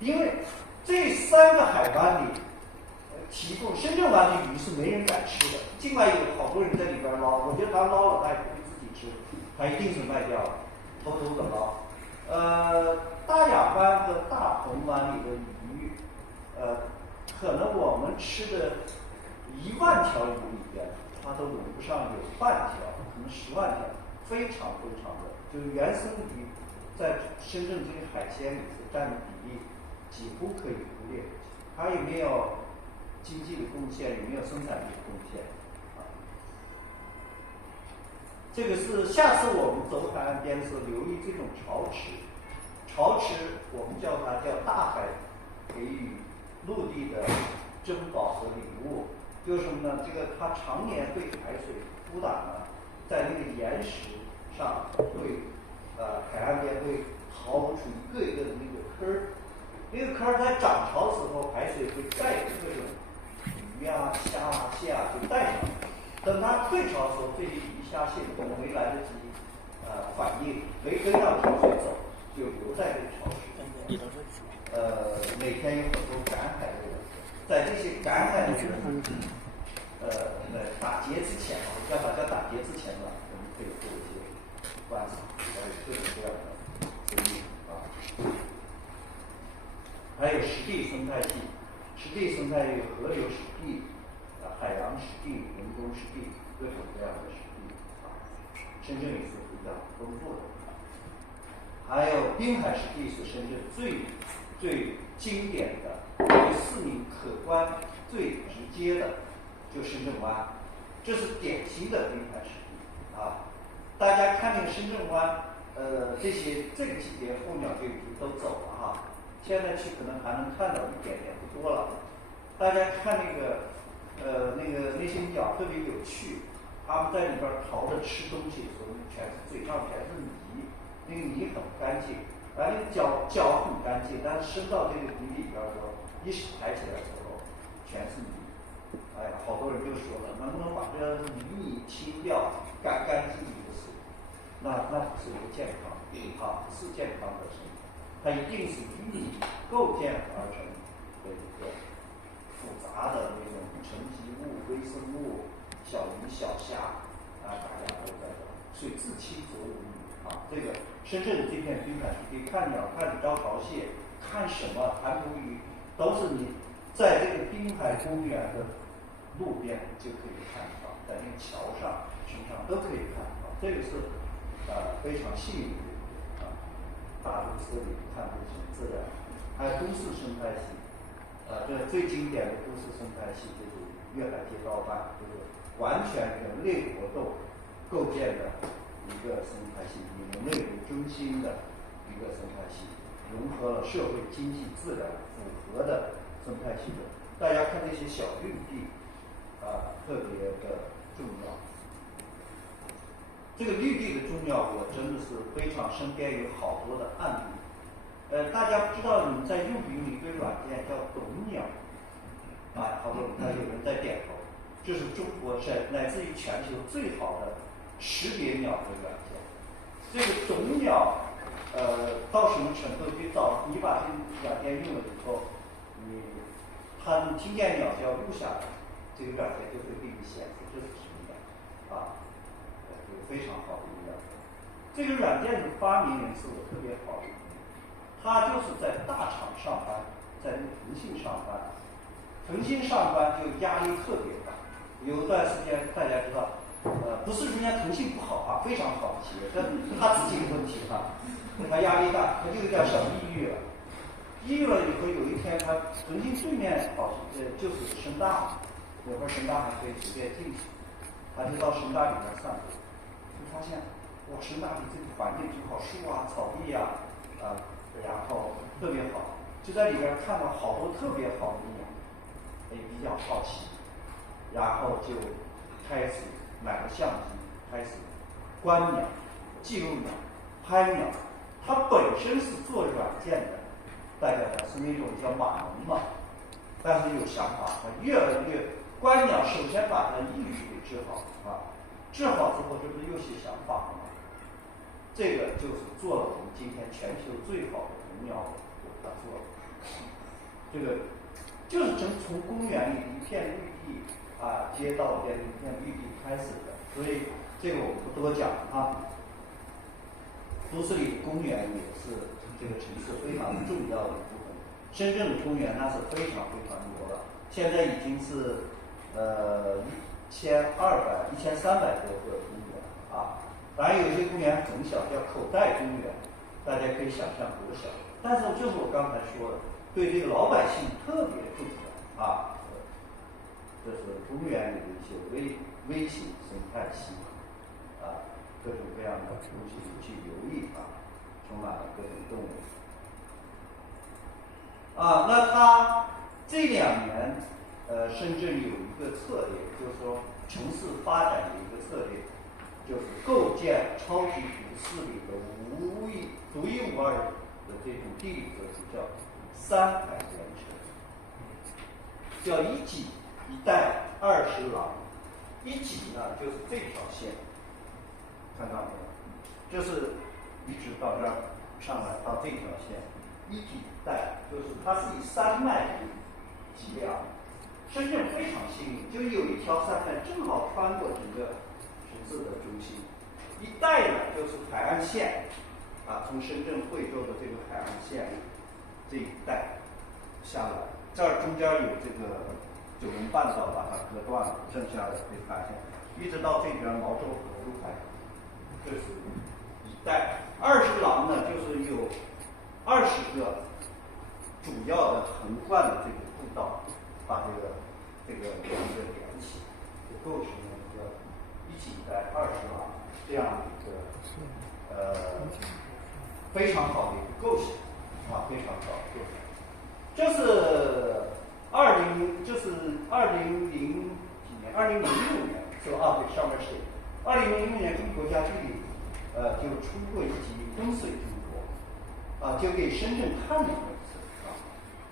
因为这3个海湾里，提供深圳湾的鱼是没人敢吃的，尽管有好多人在里边捞，我觉得他捞了他也不会自己吃，他一定是卖掉了，偷偷的捞。大亚湾和大鹏湾里的鱼，可能我们吃的1万条鱼里边，它都轮不上有半条，可能10万条，非常非常的，就是原生鱼在深圳这个海鲜里头占的比例几乎可以忽略，它也没有经济的贡献，也没有生产力的贡献。这个是下次我们走海岸边的时候留意这种潮池，潮池我们叫它叫大海给予陆地的珍宝和礼物，就是什么呢？这个它常年被海水污染了，在那个岩石上会海岸边会刨出一个一个的那个坑儿，那个坑儿在涨潮时候，海水会带着各种鱼啊、虾啊、蟹啊就带上来。等它退潮的时候，这些鱼虾蟹可能没来得及反应，没跟上潮水走，就留在这个潮水中。每天有很多赶海的人，在这些赶海的人打劫之前，我叫它叫打劫之前吧，我们可以做一些观察，还有各种各样的生意啊。还有湿地生态系，湿地生态有河流湿地、海洋湿地、人工湿地，各种各样的湿地啊。深圳也是比较丰富的。还有滨海湿地是深圳最经典的、对市民可观、最直接的，就深圳湾，这是典型的滨海湿地啊。大家看那个深圳湾，这个季节候鸟就已经都走了哈。现在去可能还能看到一点点，不多了。大家看那些鸟特别有趣，它们在里边逃着吃东西的时候，嘴上全是泥，那个泥很干净，然后脚很干净，但是伸到这个泥里边的时候，一抬起来的时候全是泥。哎呀，好多人就说了，能不能把这泥清掉，干净一的水？那不是一个健康啊，不是健康的生活。它一定是淤泥构建而成的一个复杂的那种沉积物、微生物、小鱼小虾大家都在这，所以自清则无鱼啊。这个深圳这片滨海湿地，看鸟、看招潮蟹、看什么弹涂鱼，都是你在这个滨海公园的路边就可以看到，在那个桥上、身上都可以看到。这个是非常幸运的。大陆车里看这种资源，还有都市生态系，这最经典的都市生态系就是粤海街道办，就是完全人类活动构建的一个生态系，以人类为中心的一个生态系，融合了社会、经济、自然符合的生态系统。大家看那些小绿地，特别的重要。这个绿地的重要，我真的是非常身边有好多的案例。大家知道你们在用不用一个软件叫懂鸟？好多有人在点头。这是中国乃至于全球最好的识别鸟的软件。这个懂鸟，到什么程度？你把这个软件用了以后，它能听见鸟叫录下来，这个软件就会给你显示这是什么鸟，就非常好的一个软件。这个软件的发明人是我特别好的朋友，他就是在大厂上班，在腾讯上班，腾讯上班就压力特别大。有一段时间大家知道，不是人家腾讯不好非常好的企业，但他自己的问题他压力大，他就有点小抑郁了。抑郁了以后，有一天他腾讯对面就是深大，那会儿深大还可以随便进去，他就到深大里面散步，就发现哇，深大里这个环境挺好，树草地然后特别好，就在里边看到好多特别好的鸟，比较好奇，然后就开始买了相机，开始观鸟、记录鸟、拍鸟。他本身是做软件的，大家是那种叫码农嘛，但是有想法，他越来越观鸟，首先把他抑郁给治好治好之后，这不是又些想法了吗？这个就是做了我们今天全球最好的童鸟，他做了。这个就是从公园里一片绿地街道边一片绿地开始的，所以这个我们不多讲都市里的公园也是这个城市非常重要的一部分。深圳的公园那是非常非常多了，现在已经是1300多个公园当然有些公园很小，叫口袋公园，大家可以想象多小。但是就是我刚才说的，对这个老百姓特别重要这是公园里的一些微型生态系各种各样的东西去留意充满了各种动物那它这2年深圳有一个策略，就是说城市发展的一个策略，就是构建超级都市里的独一无二的这种地理格局，叫3海连城，叫一己一带20廊。一己呢就是这条线，看到没有？就是一直到这儿上来到这条线，一己一带就是它是以山脉为脊梁。深圳非常幸运，就有一条山脉正好穿过整个城市的中心。一带呢就是海岸线从深圳惠州的这个海岸线这一带下来，这儿中间有这个九龙半岛把它割断了，剩下的这海岸线一直到这边毛洲河入海，这是一带。20廊呢就是有20个主要的横贯的这个步道，把这个连起，就构成了一个一己一带20廊这样的一个非常好的一个构想非常好的构想。这是2006年是吧？对，上面写2006年中国家地理就出过一集《跟随中国》就给深圳看了一次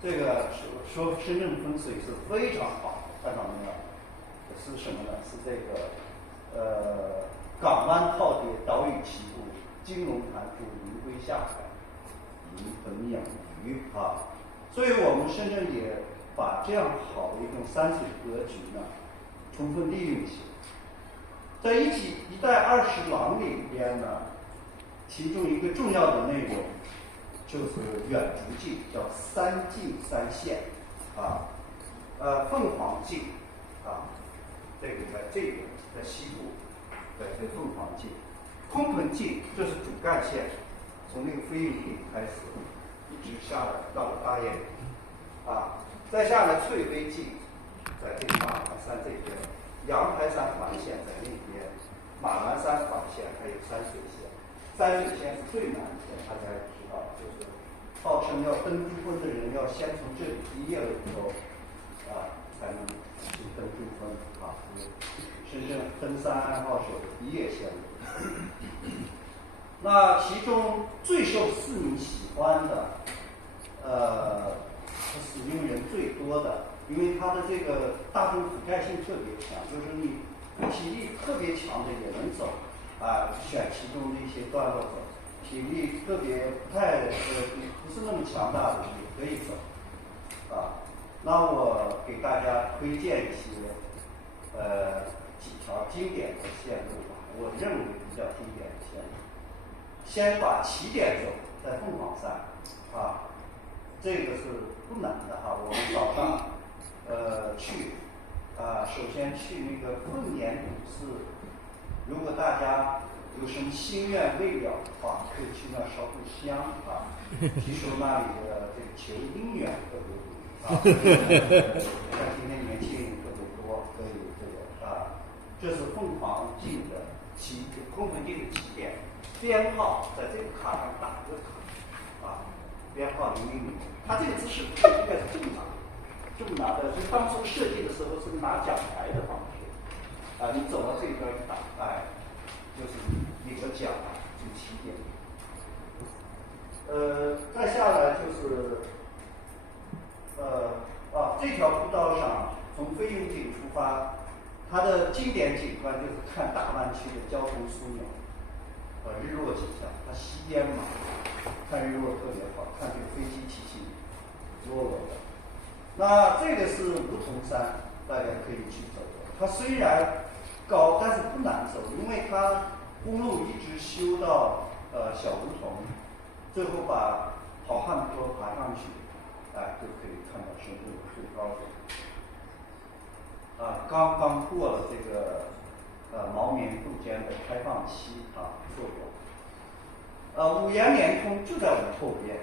这个说深圳风水是非常好的，看到没有？是什么呢？是这个港湾靠叠，岛屿齐布，金龙潭主临归下海，迎本养鱼所以我们深圳也把这样好的一种山水格局呢，充分利用起来。在一带20廊里边呢，其中一个重要的内容就是远足径，叫3径3线凤凰径这个在这边，在西部，在这凤凰径，鲲鹏径这是主干线，从那个飞云顶开始，一直下来到了大雁再下来翠微镜，在这个马栏山这边，阳台山环线在那边，马栏山环线还有山水线。山水线是最难的，大家也知道，就是号称要登珠峰的人要先从这里毕业了以后，才能去登珠峰啊。深圳登山爱好者的毕业线路。那其中最受市民喜欢的，使用人最多的，因为它的这个大众覆盖性特别强，就是你体力特别强的也能走，选其中的一些段落走；体力特别不是那么强大的也可以走，那我给大家推荐一些几条经典的线路吧，我认为比较经典的线路。先把起点走，在凤凰山，这个是不难的哈。我们早上去，首先去那个凤年古寺，如果大家有什么心愿未了的话，可以去那烧炷香啊。据说那里的这个求姻缘特别多像今天年轻人特别多，所以这是凤凰镜的凤凰镜的起点。编号在这个卡上打一个卡，编号000，它这个姿势应该是这么拿的，就当初设计的时候是拿奖牌的方式，你走到这边一打，就是领个奖，就起点。再下来就是这条步道上从飞云井出发，它的经典景观就是看大湾区的交通枢纽。日落景象，它西边嘛，看日落特别好，看这个飞机起起落落的。那这个是梧桐山，大家可以去走走。它虽然高，但是不难走，因为它公路一直修到小梧桐，最后把好汉坡爬上去，就可以看到深圳的最高点。刚刚过了这个毛棉渡间的开放期错过。五羊连通就在我们后边，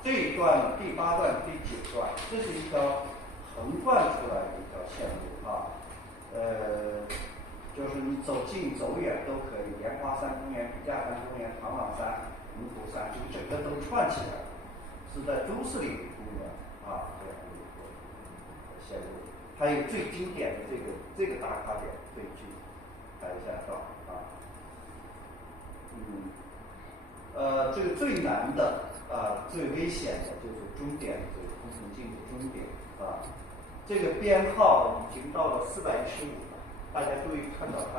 这一段第8段、第9段，这是一条横贯出来的一条线路就是你走近走远都可以，莲花山公园、笔架山公园、唐朗山、龙头山，就整个都串起来了，是在都市里公园这样的一个线路。还有最经典的这个打卡点可以去拍一下照这个最难的最危险的就是终点，这个空城镜的终点这个编号已经到了415了，大家注意看到它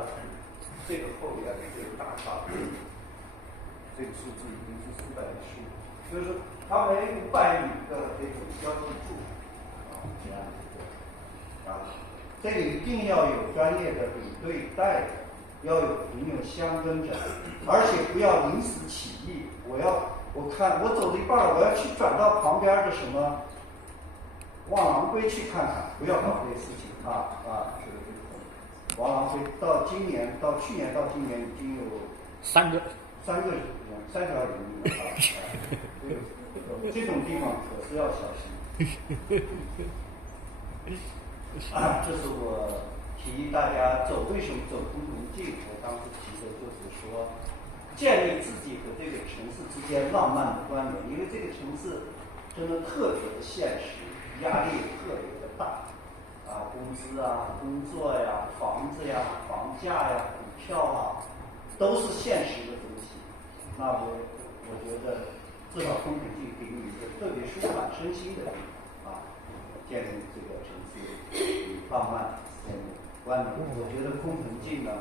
这个后边的这个打卡，这个数字已经是415，就是它每500米的这种交通柱这样的这个一定要有专业的领队带着，要有朋友相跟着，而且不要临时起意。我走了一半，我要去转到旁边的什么望郎龟去看看，不要搞这些事情望郎龟到去年到今年已经有3条人命了这种地方可是要小心。这是我提议大家为什么走空城镜？我当时提的就是说，建立自己和这个城市之间浪漫的关联，因为这个城市真的特别的现实，压力也特别的大工资工作呀、房子呀、房价呀、股票都是现实的东西。那我觉得至少空城镜给你一个特别舒缓身心的地方建立这个城市浪漫之间的关联。我觉得空城镜呢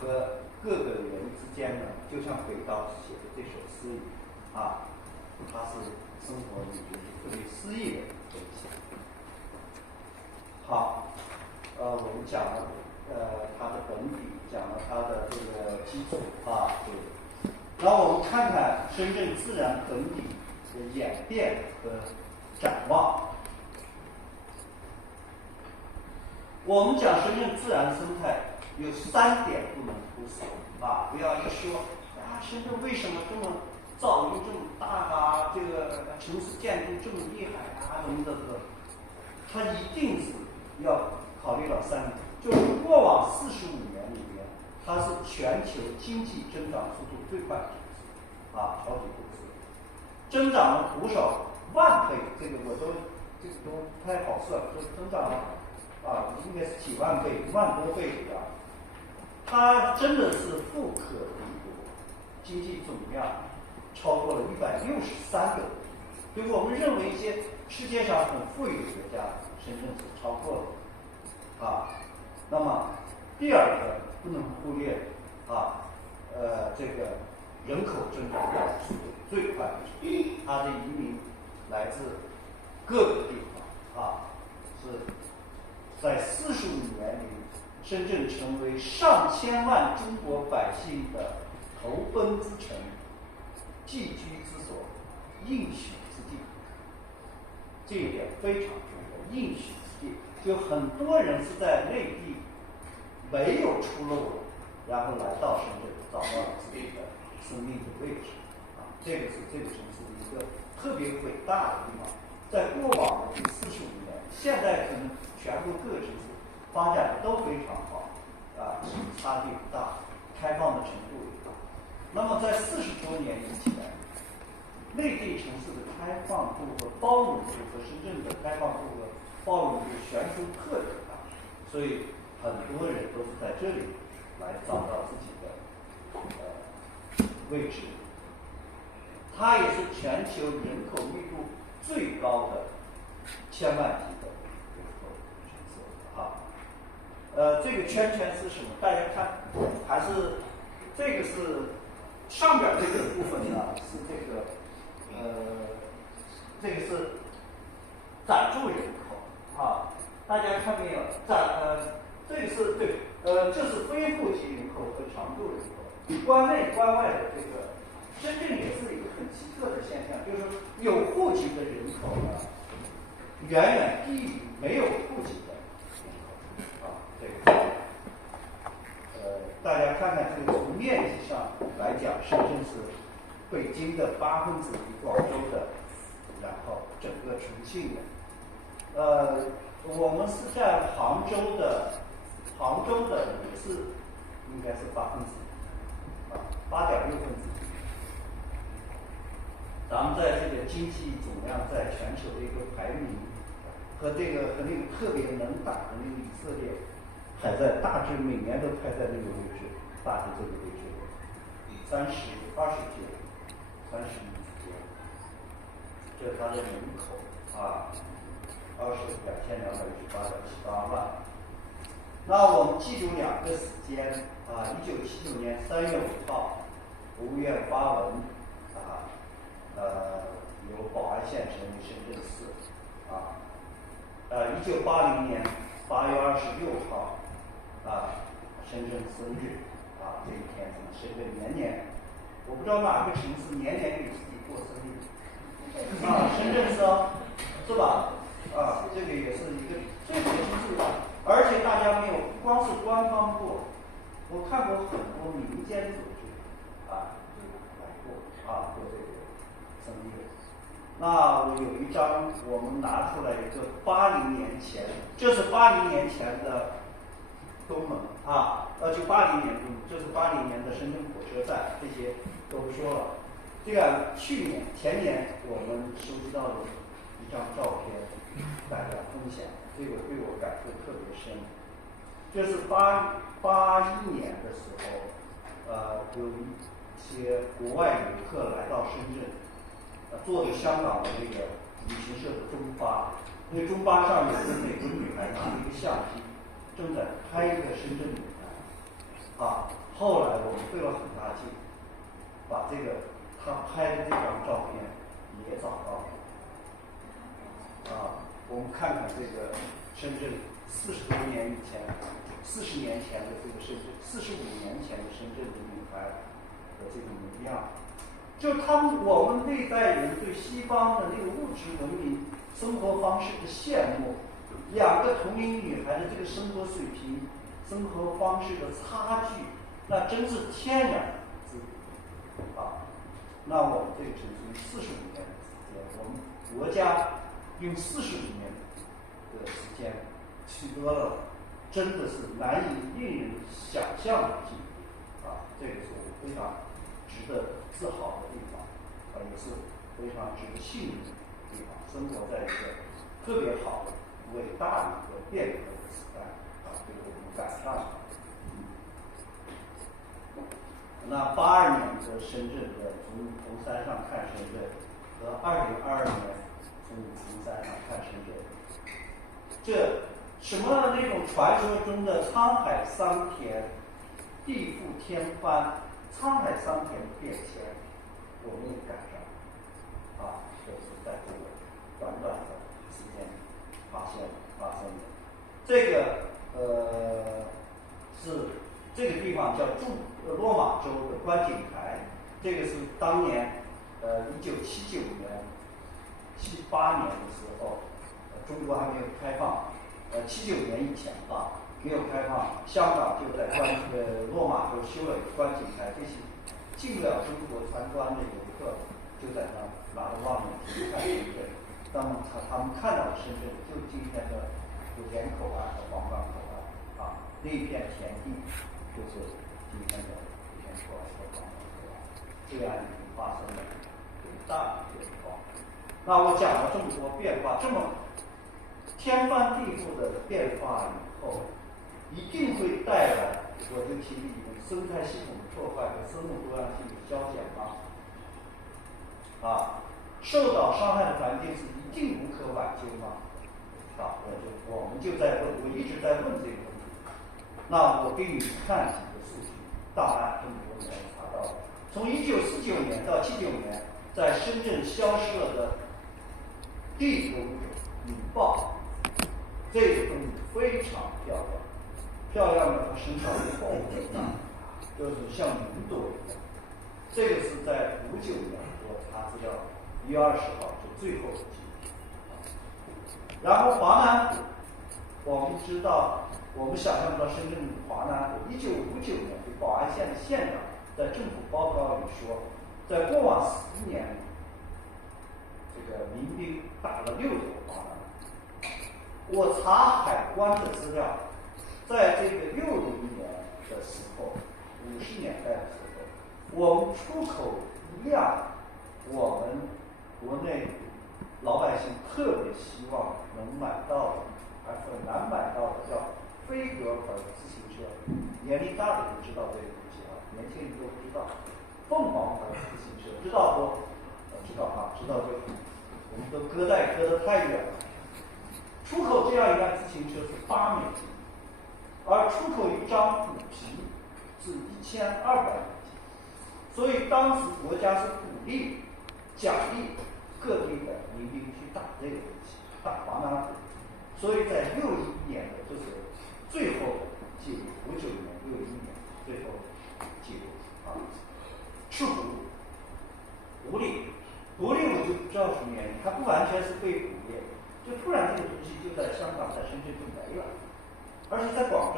和各个人之间呢，就像北岛写的这首诗一样它是生活里面特别诗意的东西。好，我们讲了它的本底，讲了它的这个基础对。然后我们看看深圳自然本底的演变和展望。我们讲深圳自然生态有3点不能忽视不要一说深圳为什么这么噪音这么大这个城市建筑这么厉害怎么它一定是要考虑到3点，就是过往45年里面，它是全球经济增长速度最快的城市，超级公司，增长了多少万倍？这个都不太好算，就增长了应该是几万倍、1万多倍的样子。它真的是富可敌国，经济总量超过了163个。对我们认为一些世界上很富裕的国家，深圳是超过了。那么第二个不能忽略这个人口增长速度最快的城市，它的移民来自各个地方是在45年里，深圳成为上千万中国百姓的投奔之城、寄居之所、应许之地。这一点非常重要，应许之地，就很多人是在内地没有出路，然后来到深圳，找到了自己的生命的位置。这个是这个城市的一个特别伟大的地方。在过往的这45年，现在可能全国各个城市发展的都非常好，差距不大，开放的程度也大。那么在40多年以前，内地城市的开放度和包容度和深圳的开放度和包容度悬殊特别大，所以很多人都是在这里来找到自己的位置。它也是全球人口密度最高的千万级的人口城市。这个圈圈是什么？大家看，还是这个是上边这个部分呢？是这个这个是暂住人口大家看没有？这个是对，这是非户籍人口和常住人口，关内关外的这个。深圳也是一个很奇特的现象，就是说有户籍的人口呢，远远低于没有户籍的人口这个大家看看这个从面积上来讲，深圳是北京的1/8，广州的，然后整个重庆的。我们是在杭州的也是应该是8.6%。咱们在这个经济总量在全球的一个排名，和那个特别能打的那个以色列，还在大致每年都排在那个位置，大致这个位置，29、30名之间。这是它的人口22,218.78万。那我们记住2个时间1979年3月5号，国务院发文由宝安县成为深圳市1980年8月26号深圳生日这一天深圳年年，我不知道哪个城市年年给自己过生日深圳是吧？这个也是一个最核心是而且大家没有光是官方过，我看过很多民间组织来过过这个生日。那我有一张我们拿出来一个80年前，这是80年前的东门就80年东门，这是80年的深圳火车站，这些都不说了。这个前年我们收集到的一张照片，大家分享，这个对我感受特别深。这是81年的时候，有一些国外游客来到深圳，坐的香港的这个旅行社的中巴，那个中巴上有个美国女孩拿着一个相机，正在拍一个深圳女孩后来我们费了很大劲，把这个他拍的这张照片也找到了我们看看这个深圳40多年以前，40年前的这个深圳，45年前的深圳的女孩的这个模样，就我们那代人对西方的那个物质文明生活方式的羡慕，2个同龄女孩的这个生活水平、生活方式的差距，那真是天壤之别那我们这个城市45年的时间，我们国家用45年的个时间，取得了真的是难以令人想象的进步啊！这个是我非常值得自豪的地方，也是非常值得幸运的地方。生活在一个特别好的、伟大的一个变革的时代啊，这个我们赶上了。那82年的深圳的从铜山上看深圳，和2022年从铜山上看深圳，这什么那种传说中的沧海桑田、地覆天翻、沧海桑田变迁，我们也赶上啊，这是在这个短短的时间发生的。这个是这个地方叫落马洲的观景台，这个是当年1979年、78年的时候，中国还没有开放，79年以前吧，没有开放，香港就在落马洲修了一个观景台，这些进不了中国参观的游客就在那拿着望远镜看深圳，那么他们看到深圳就今天的莆田口岸和皇岗口岸啊，那一片田地就是今天的莆田口岸和皇岗口岸，这样已经发生了很大的变化。那我讲了这么多变化，这么天翻地覆的变化以后，一定会带来我就提一个生态系统的破坏和生物多样性的消减吗？受到伤害的环境是一定无可挽救吗？我们就在问，我一直在问这个问题。那我给你看几个数据，档案这么多年查到的，从1949年到79年，在深圳消失了的第一个物种引豹，这个动物非常漂亮，漂亮的它身上有保护色，就是像云朵一样。这个是在59年我查资料，1月20号是最后的记录。然后华南虎，我们知道，我们想象不到深圳华南虎，1959年对宝安县的县长在政府报告里说，在过往11年里，这个民兵打了6头华南虎。我查海关的资料，在这个61年的时候，50年代的时候，我们出口一样，我们国内老百姓特别希望能买到的，而很难买到的，叫飞格尔自行车。年龄大的人知道这个东西啊，年轻人都不知道。凤凰牌自行车知道不？知道啊，知道就好。我们都割带割得太远了。出口这样一辆自行车是8美金，而出口一张虎皮是1200美金。所以当时国家是鼓励、奖励各地的民兵去打这个东西，打华南虎。所以在61年的这是最后的记录，59年、61年最后的记录啊。赤狐、狐狸我就不知道什么原因，它不完全是被捕猎，就突然这个东西就在香港、在深圳就没了，而且在广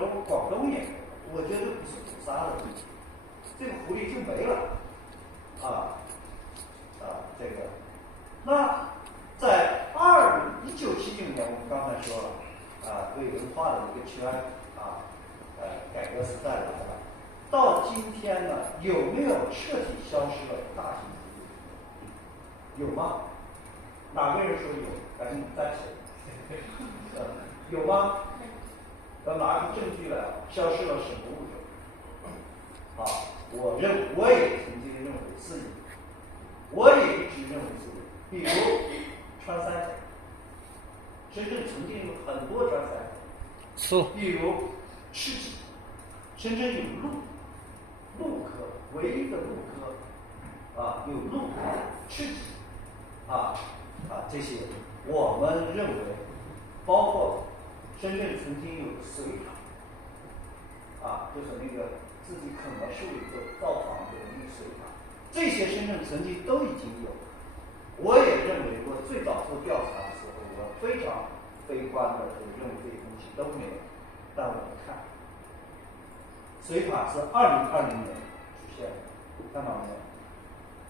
东也没了。我觉得不是捕杀的问题，这个狐狸就没了，这个。那在1979年，我们刚才说了，对文化的一个圈改革时代来了。到今天呢，有没有彻底消失了大型狐狸？有吗？哪个人说有？赶紧站起来。有吗？要拿出证据来，消失了什么物种？我也曾经认为是有，我也一直认为是有。比如穿山甲，深圳曾经有很多穿山甲，比如赤脊，深圳有鹿科，唯一的鹿科，有鹿科、赤脊，这些我们认为，包括深圳曾经有个水獭，就是那个自己啃了树以后造房子的那个水獭，这些深圳曾经都已经有。我也认为，我最早做调查的时候，我非常悲观的就认为这些东西都没有。但我们看，水獭是2020年出现的，看到没有？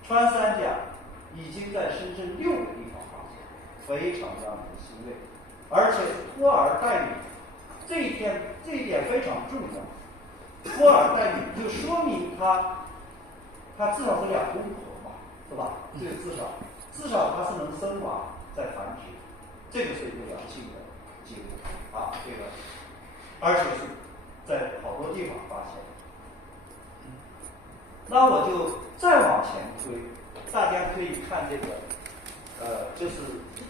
穿山甲已经在深圳6个地方发现，非常让人欣慰。而且是托儿带领，这一点非常重要。托儿带领就说明他至少是两公婆嘛，是吧？这个至少他是能生娃再繁殖，这个是一个良性的结果啊，这个而且是在好多地方发现。那我就再往前推，大家可以看这个，就是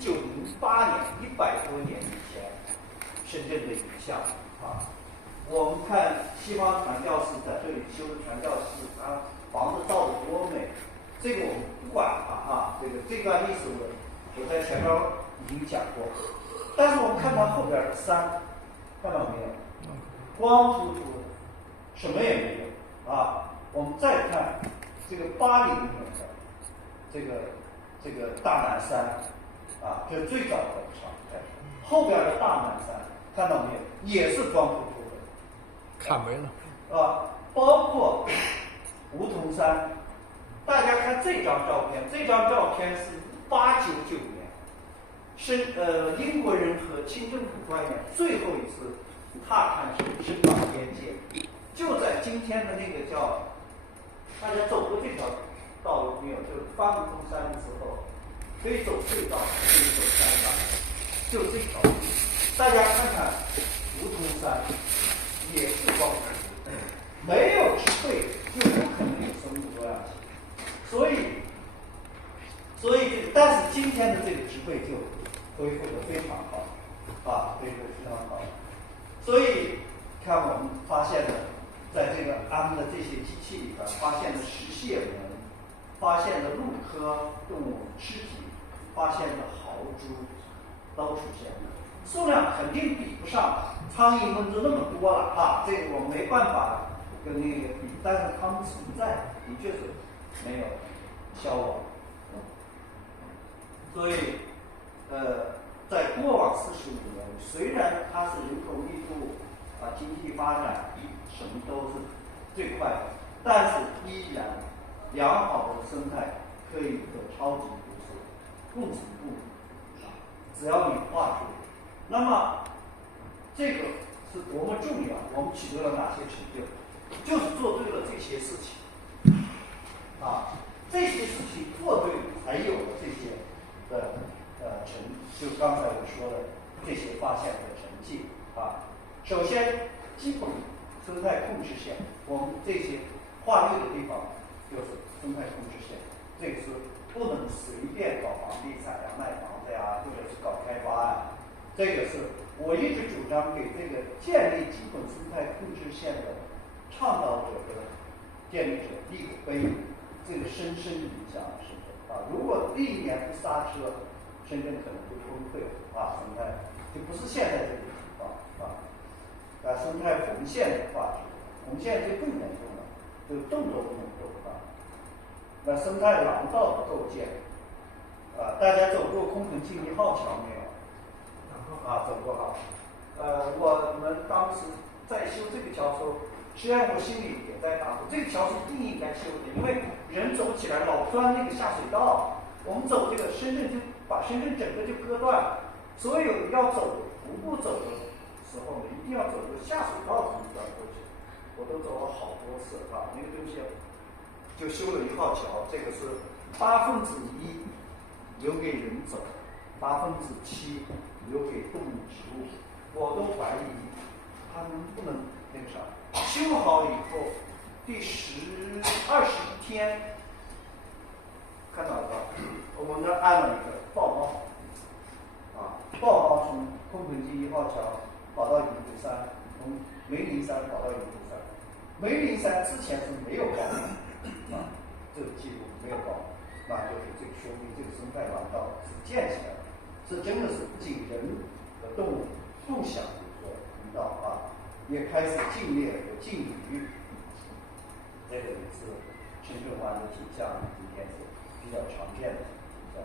1908年100多年以前深圳的影像啊。我们看西方传教士在这里修的传教士，房子造的多美，这个我们不管它啊，这段历史我在前面已经讲过，但是我们看它后边的山，看到没有？光秃秃的，什么也没有啊。我们再看这个80年的这个大南山啊，这是最早的常态。后边的大南山看到没有？也是光秃秃的。看没了包括梧桐山，大家看这张照片，这张照片是1899年，英国人和清政府官员最后一次踏勘深港边界，就在今天的那个叫，大家走过这条道路没有？就是翻梧桐山的时候，可以走隧道，可以走山上，就这条路。大家看看梧桐山。也是光秃秃，没有植被就不可能有生物多样性，所以但是今天的这个植被就恢复的非常好，恢复得非常好。所以看我们发现的，在这个安的这些机器里边，发现了石蟹纹，发现了陆科动物尸体，发现了豪猪，都出现了。数量肯定比不上苍蝇蚊子那么多了啊，这个我没办法跟那个比，但是它们存在，的确是没有消亡。所以，在过往45年，虽然它是人口密度经济发展什么都是最快的，但是依然良好的生态可以和超级都市共存共荣，只要你画出。那么，这个是多么重要！我们取得了哪些成就？就是做对了这些事情，这些事情做对了，才有了这些的就刚才我说的这些发现的成绩啊。首先，基本生态控制线，我们这些画绿的地方就是生态控制线，这个是不能随便搞房地产呀、卖房子呀，或者是搞开发呀。这个是我一直主张给这个建立基本生态控制线的倡导者和建立者立个碑，这个深深影响了深圳如果第一年不刹车，深圳可能就崩溃了生态就不是现在这个情况生态红线的话题，红线就更严重了，就动都不能动那生态廊道的构建大家走过空城计1号桥没有？走过我们当时在修这个桥的时候，实际上我心里也在打鼓，这个桥是不应该修的，因为人走起来老钻那个下水道，我们走这个深圳就把深圳整个就割断，所有要走徒步走的时候呢，一定要走个下水道才能钻过去。我都走了好多次那个东西就修了1号桥，这个是1/8留给人走，7/8留给动物植物，我都怀疑他们不能那个啥。修好以后，第21天，看到了吧？我们那安了一个豹猫，豹猫从空城计1号桥跑到银湖山，从梅林山跑到银湖山。梅林山之前是没有豹猫这个记录没有豹猫，那就是这个说明这个生态廊道是建起来的。这真的是仅人和动物共享的一个通道也开始禁猎和禁渔，这个也是深圳湾的景象，今天是比较常见的景象。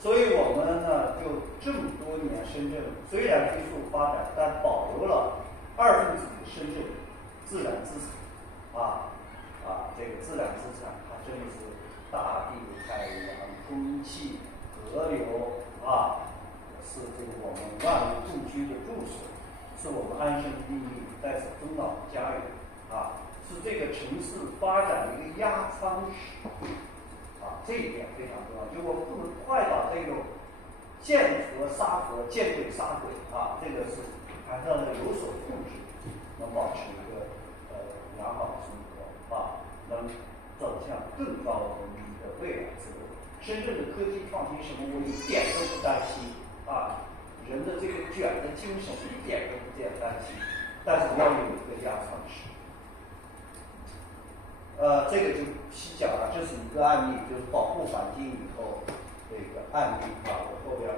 所以我们呢，就这么多年，深圳虽然飞速发展，但保留了2分子的深圳自然资产这个自然资产，它真的是大地、海洋、空气、河流是这个我们万物共居的住所，是我们安身立命在此终老的家园啊，是这个城市发展的一个压舱石啊，这一点非常重要，就我们不能快把这种见佛杀佛、见鬼杀鬼啊，这个是还是要有所控制，能保持一个良好的生活啊，能走向更高文明的未来之路。深圳的科技创新什么，我一点都不担心啊，人的这个卷的精神一点都不担心，但是要有一个压舱石。这个就细讲了，这是一个案例，就是保护环境以后这个案例啊，我后边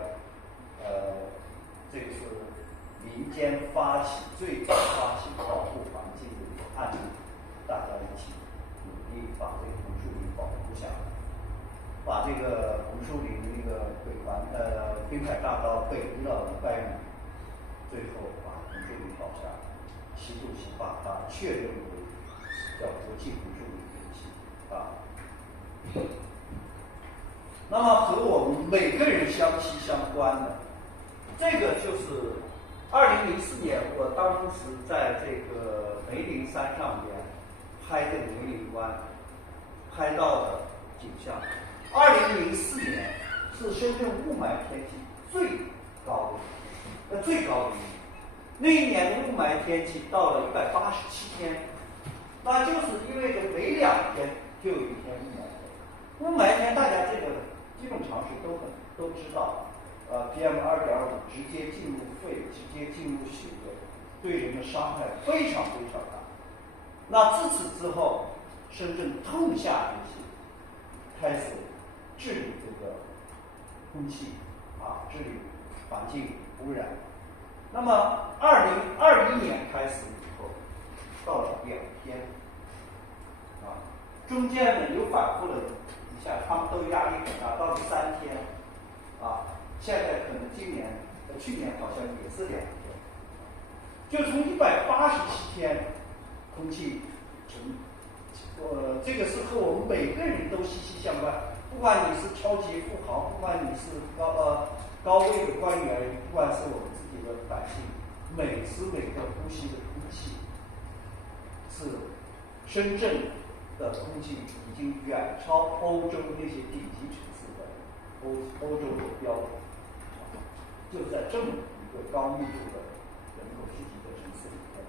这个是民间最早发起保护环境的一个案例，大家一起努力把这个红树林保护下来，把这个红树林那个滨海大道北了500米，最后把红树林保下来，习主席把它确认为叫国际红树林园区啊。那么和我们每个人相息相关的，这个就是2004年我当时在这个梅林山上边拍这个梅林湾拍到的景象。2004年是深圳雾霾天气最高的一年，那一年的雾霾天气到了187天，那就是意味着每2天就有1天雾霾天。雾霾天大家这个基本常识都知道，PM 2.5直接进入肺，直接进入血液，对人的伤害非常非常大。那自此之后，深圳痛下决心，开始治理这个空气啊，治理环境污染。那么2021年开始以后，到了2天，啊，中间呢又反复了一下，他们都压力很大，到了3天，啊，现在可能去年好像也是2天，就从187天，空气这个是和我们每个人都息息相关，不管你是超级富豪，不管你是高位的官员，不管是我们自己的百姓，每时每刻呼吸的空气，是深圳的空气已经远超欧洲那些顶级城市的欧洲的标准，就在这么一个高密度的人口聚集的城市里面，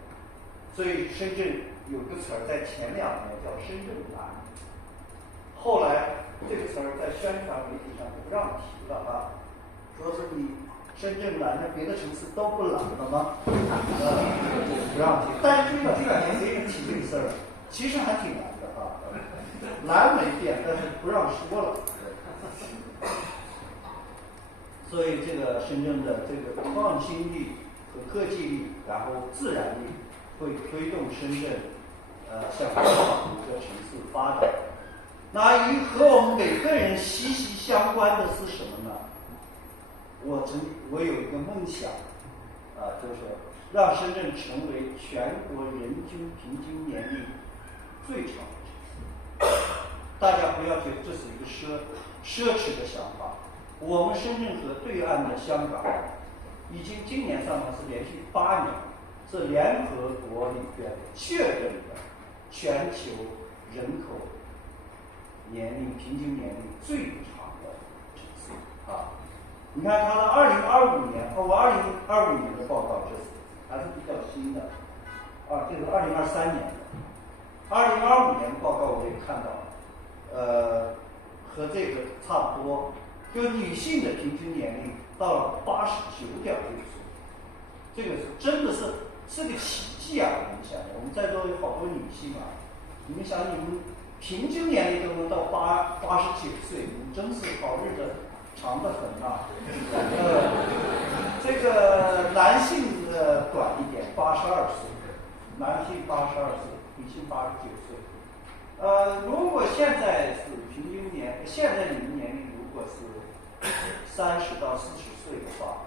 所以深圳有个词儿在前2年叫深圳蓝，后来这个词儿在宣传媒体上不让提了啊，说是你深圳蓝，那别的城市都不蓝了吗？不让提。但是这2年没人提这个事儿，其实还挺蓝的啊，蓝没变，但是不让说了。所以这个深圳的这个创新力和科技力，然后自然力，会推动深圳向更好的一个城市发展。那和我们每个人息息相关的是什么呢？我有一个梦想，就是让深圳成为全国人均平均年龄最长的城市。大家不要觉得这是一个奢侈的想法。我们深圳和对岸的香港，已经今年上面是连续8年，是联合国里边确认的全球人口平均年龄最长的城市啊。你看它的2025年，我2025年的报告，这是还是比较新的啊，这是2023年的。2025年的报告我也看到了，和这个差不多，就女性的平均年龄到了89.6岁，这个是真的是个奇迹啊！我们想，我们在座有好多女性啊，你们想，你们平均年龄都能到89岁，你们真是好日子长得很啊。这个男性短一点，82岁，男性82岁，女性89岁。如果现在是平均现在你们年龄如果是30到40岁的话，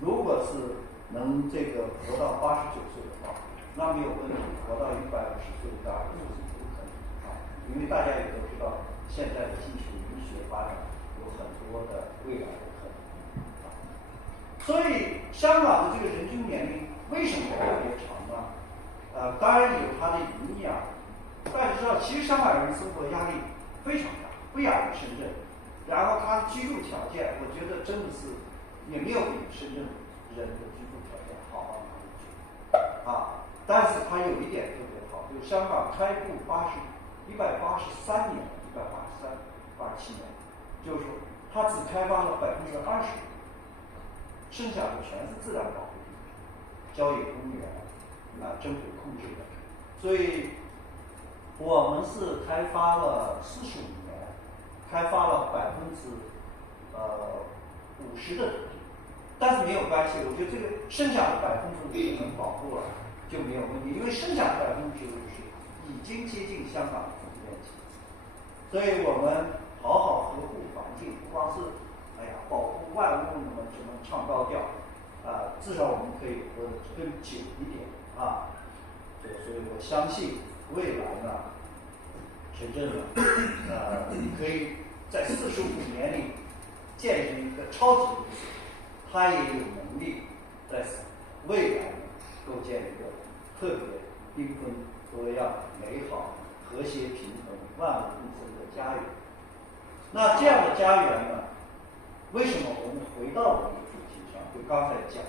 如果是能这个活到89岁的话，那没有问题，活到150岁当然就是有可能啊。因为大家也都知道，现在的技术医学发展有很多的未来的可能。所以香港的这个人均年龄为什么特别长呢？当然有它的营养，大家知道，其实香港人生活压力非常大，不亚于深圳。然后他居住条件，我觉得真的是也没有比深圳人的居住条件好到哪里去啊。但是它有一点特别好，就是香港开埠183年，183、87年，就是说它只开发了20%，剩下的全是自然保护地，郊野公园政府控制的，所以我们是开发了45年，开发了50%的土地，但是没有关系，我觉得这个剩下的50%能保护了就没有问题，因为剩下的50%已经接近香港的总面积，所以我们好好呵护环境，不光是保护万物，那么只能唱高调至少我们可以活得更久一点所以我相信未来呢，深圳可以在45年里建成一个超级都市，它也有能力在未来构建一个特别缤纷多样、美好、和谐平衡、万物共生的家园。那这样的家园呢，为什么我们回到我们的主题上？就刚才讲，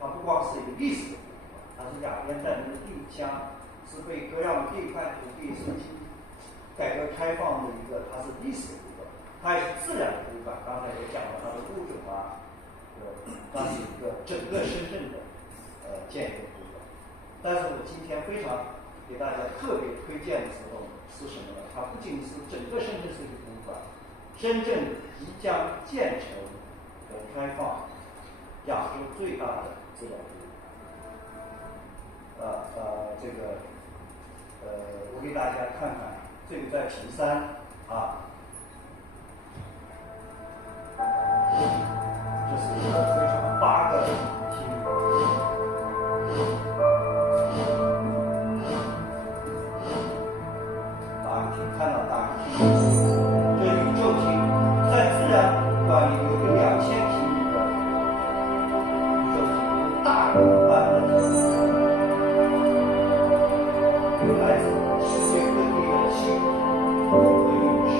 它不光是一个历史的地方，它是鸦片战争的地腔，是被割让地块土地申请改革开放的一个，它是历史的部分，它也是自然的部分。刚才也讲了它的物种它是一个整个深圳的建设部分。但是我今天非常给大家特别推荐的时候是什么呢？它不仅是整个深圳是一个部分，深圳即将建成和开放亚洲最大的自然公园。我给大家看看，这个在坪山这是一个非常8个厅。看到大厅，这宇宙厅，在自然博物馆里有个2000平米的宇宙厅，大人般的有来自世界各地的星和陨石。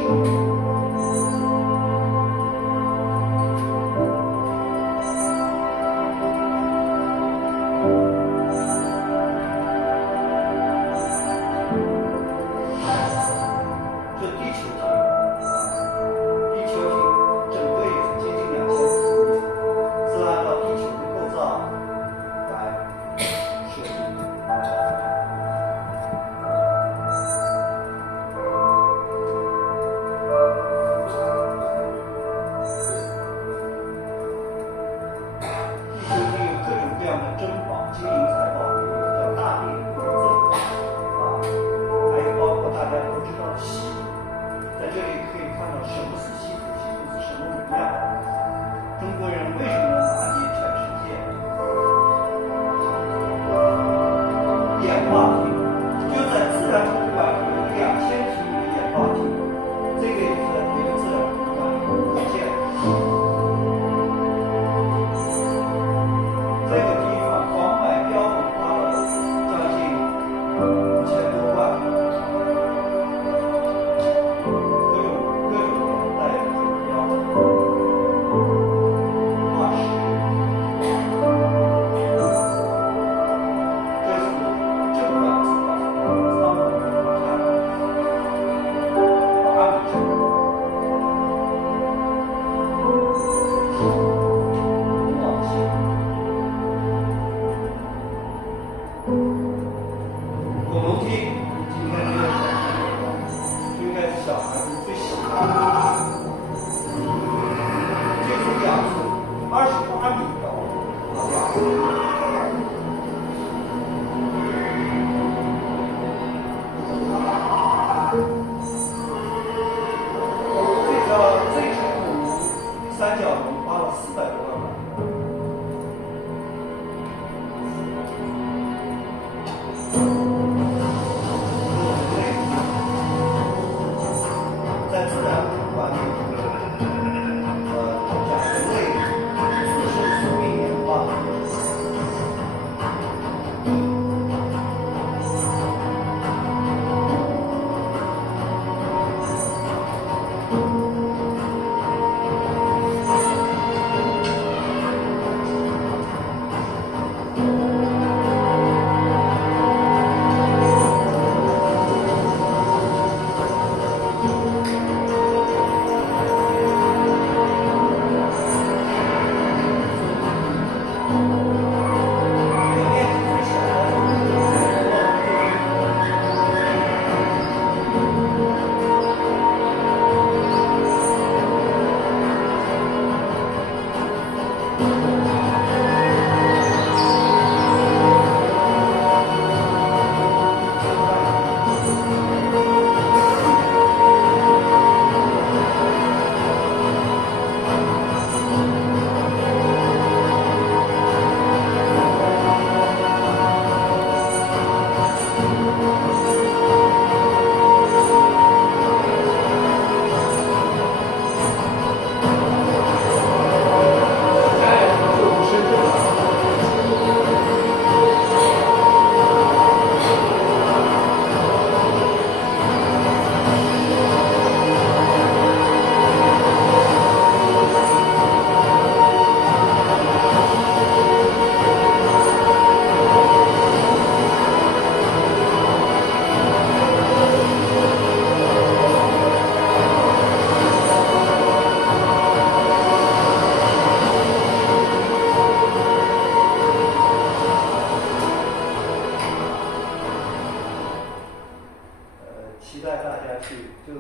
带大家去，就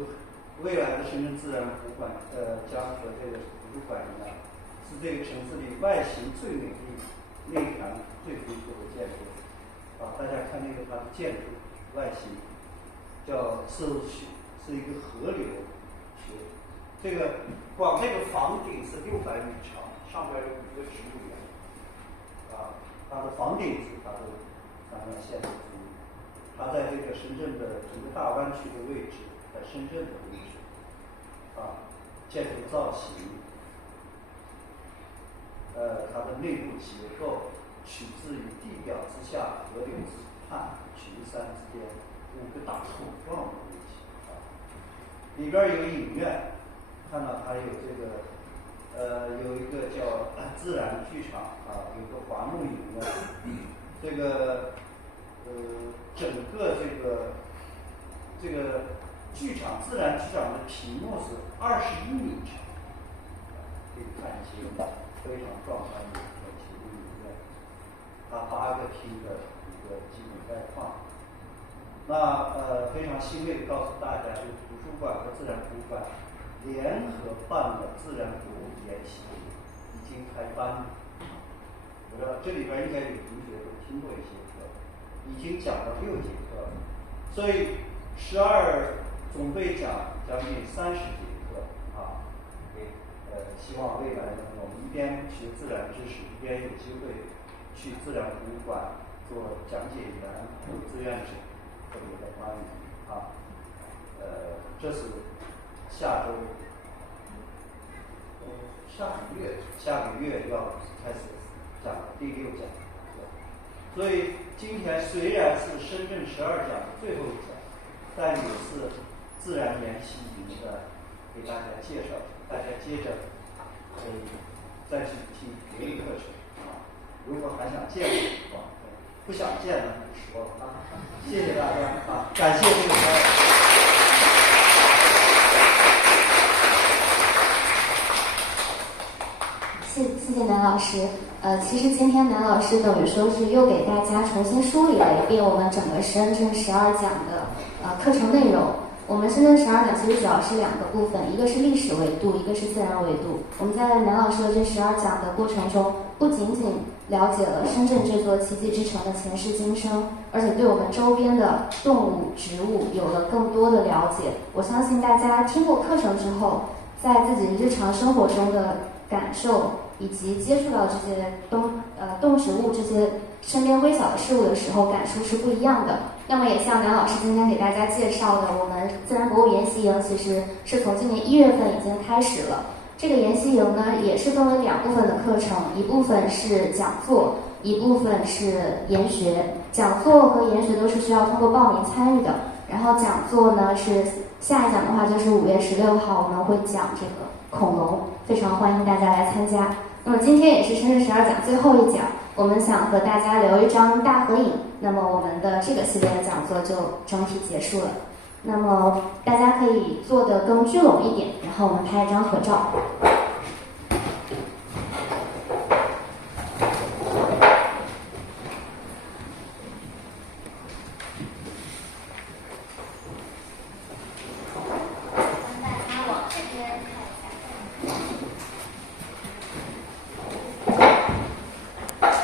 未来的深圳自然博物馆将和这个图书馆一样，是这个城市里外形最美丽、内涵最丰富的建筑。大家看那个它的建筑外形，叫丝路区，是一个河流区。这个光这个房顶是600米长，上边有5个植物园。它的房顶是它的3条线的之一。它在这个深圳的整个大湾区的位置，在深圳的位置。建筑造型，它的内部结构取自于地表之下、河流之畔、群山之间5个大桶状的东西。里边有影院，看到它有这个，有一个叫自然剧场有个华木影院。这个整个这个剧场自然剧场的屏幕是21米长，可以看一些非常壮观的屏幕影院。它8个厅的一个基本概况。那非常欣慰地告诉大家，就图书馆和自然博物馆联合办了自然博物研习，已经开班了。我知道这里边应该有同学都听过一些课，已经讲了6节课了，所以12总备讲将近30节课希望未来呢，我们一边学自然知识，一边有机会去自然博物馆做讲解员、做志愿者，特别的欢迎这是下个月要开始讲第6讲。所以今天虽然是深圳12讲的最后一讲，但也是自然研习营的给大家介绍，大家接着可以再去听别的课程如果还想见我的话，不想见那就说了谢谢大家感谢这个朋友。谢谢南老师。其实今天南老师等于说是又给大家重新梳理了一遍我们整个深圳12讲的课程内容。我们深圳12讲其实主要是2个部分，一个是历史维度，一个是自然维度。我们在南老师的这12讲的过程中，不仅仅了解了深圳这座奇迹之城的前世今生，而且对我们周边的动物、植物有了更多的了解。我相信大家听过课程之后，在自己日常生活中的感受以及接触到这些动植物这些身边微小的事物的时候，感受是不一样的。那么也像南老师今天给大家介绍的，我们自然博物研习营其实是从今年1月份已经开始了。这个研习营呢，也是分为2部分的课程，一部分是讲座，一部分是研学。讲座和研学都是需要通过报名参与的。然后讲座呢是下一讲的话就是5月16号我们会讲这个恐龙，非常欢迎大家来参加。那么今天也是深圳12讲最后一讲，我们想和大家留一张大合影，那么我们的这个系列的讲座就整体结束了。那么大家可以坐得更聚拢一点，然后我们拍一张合照。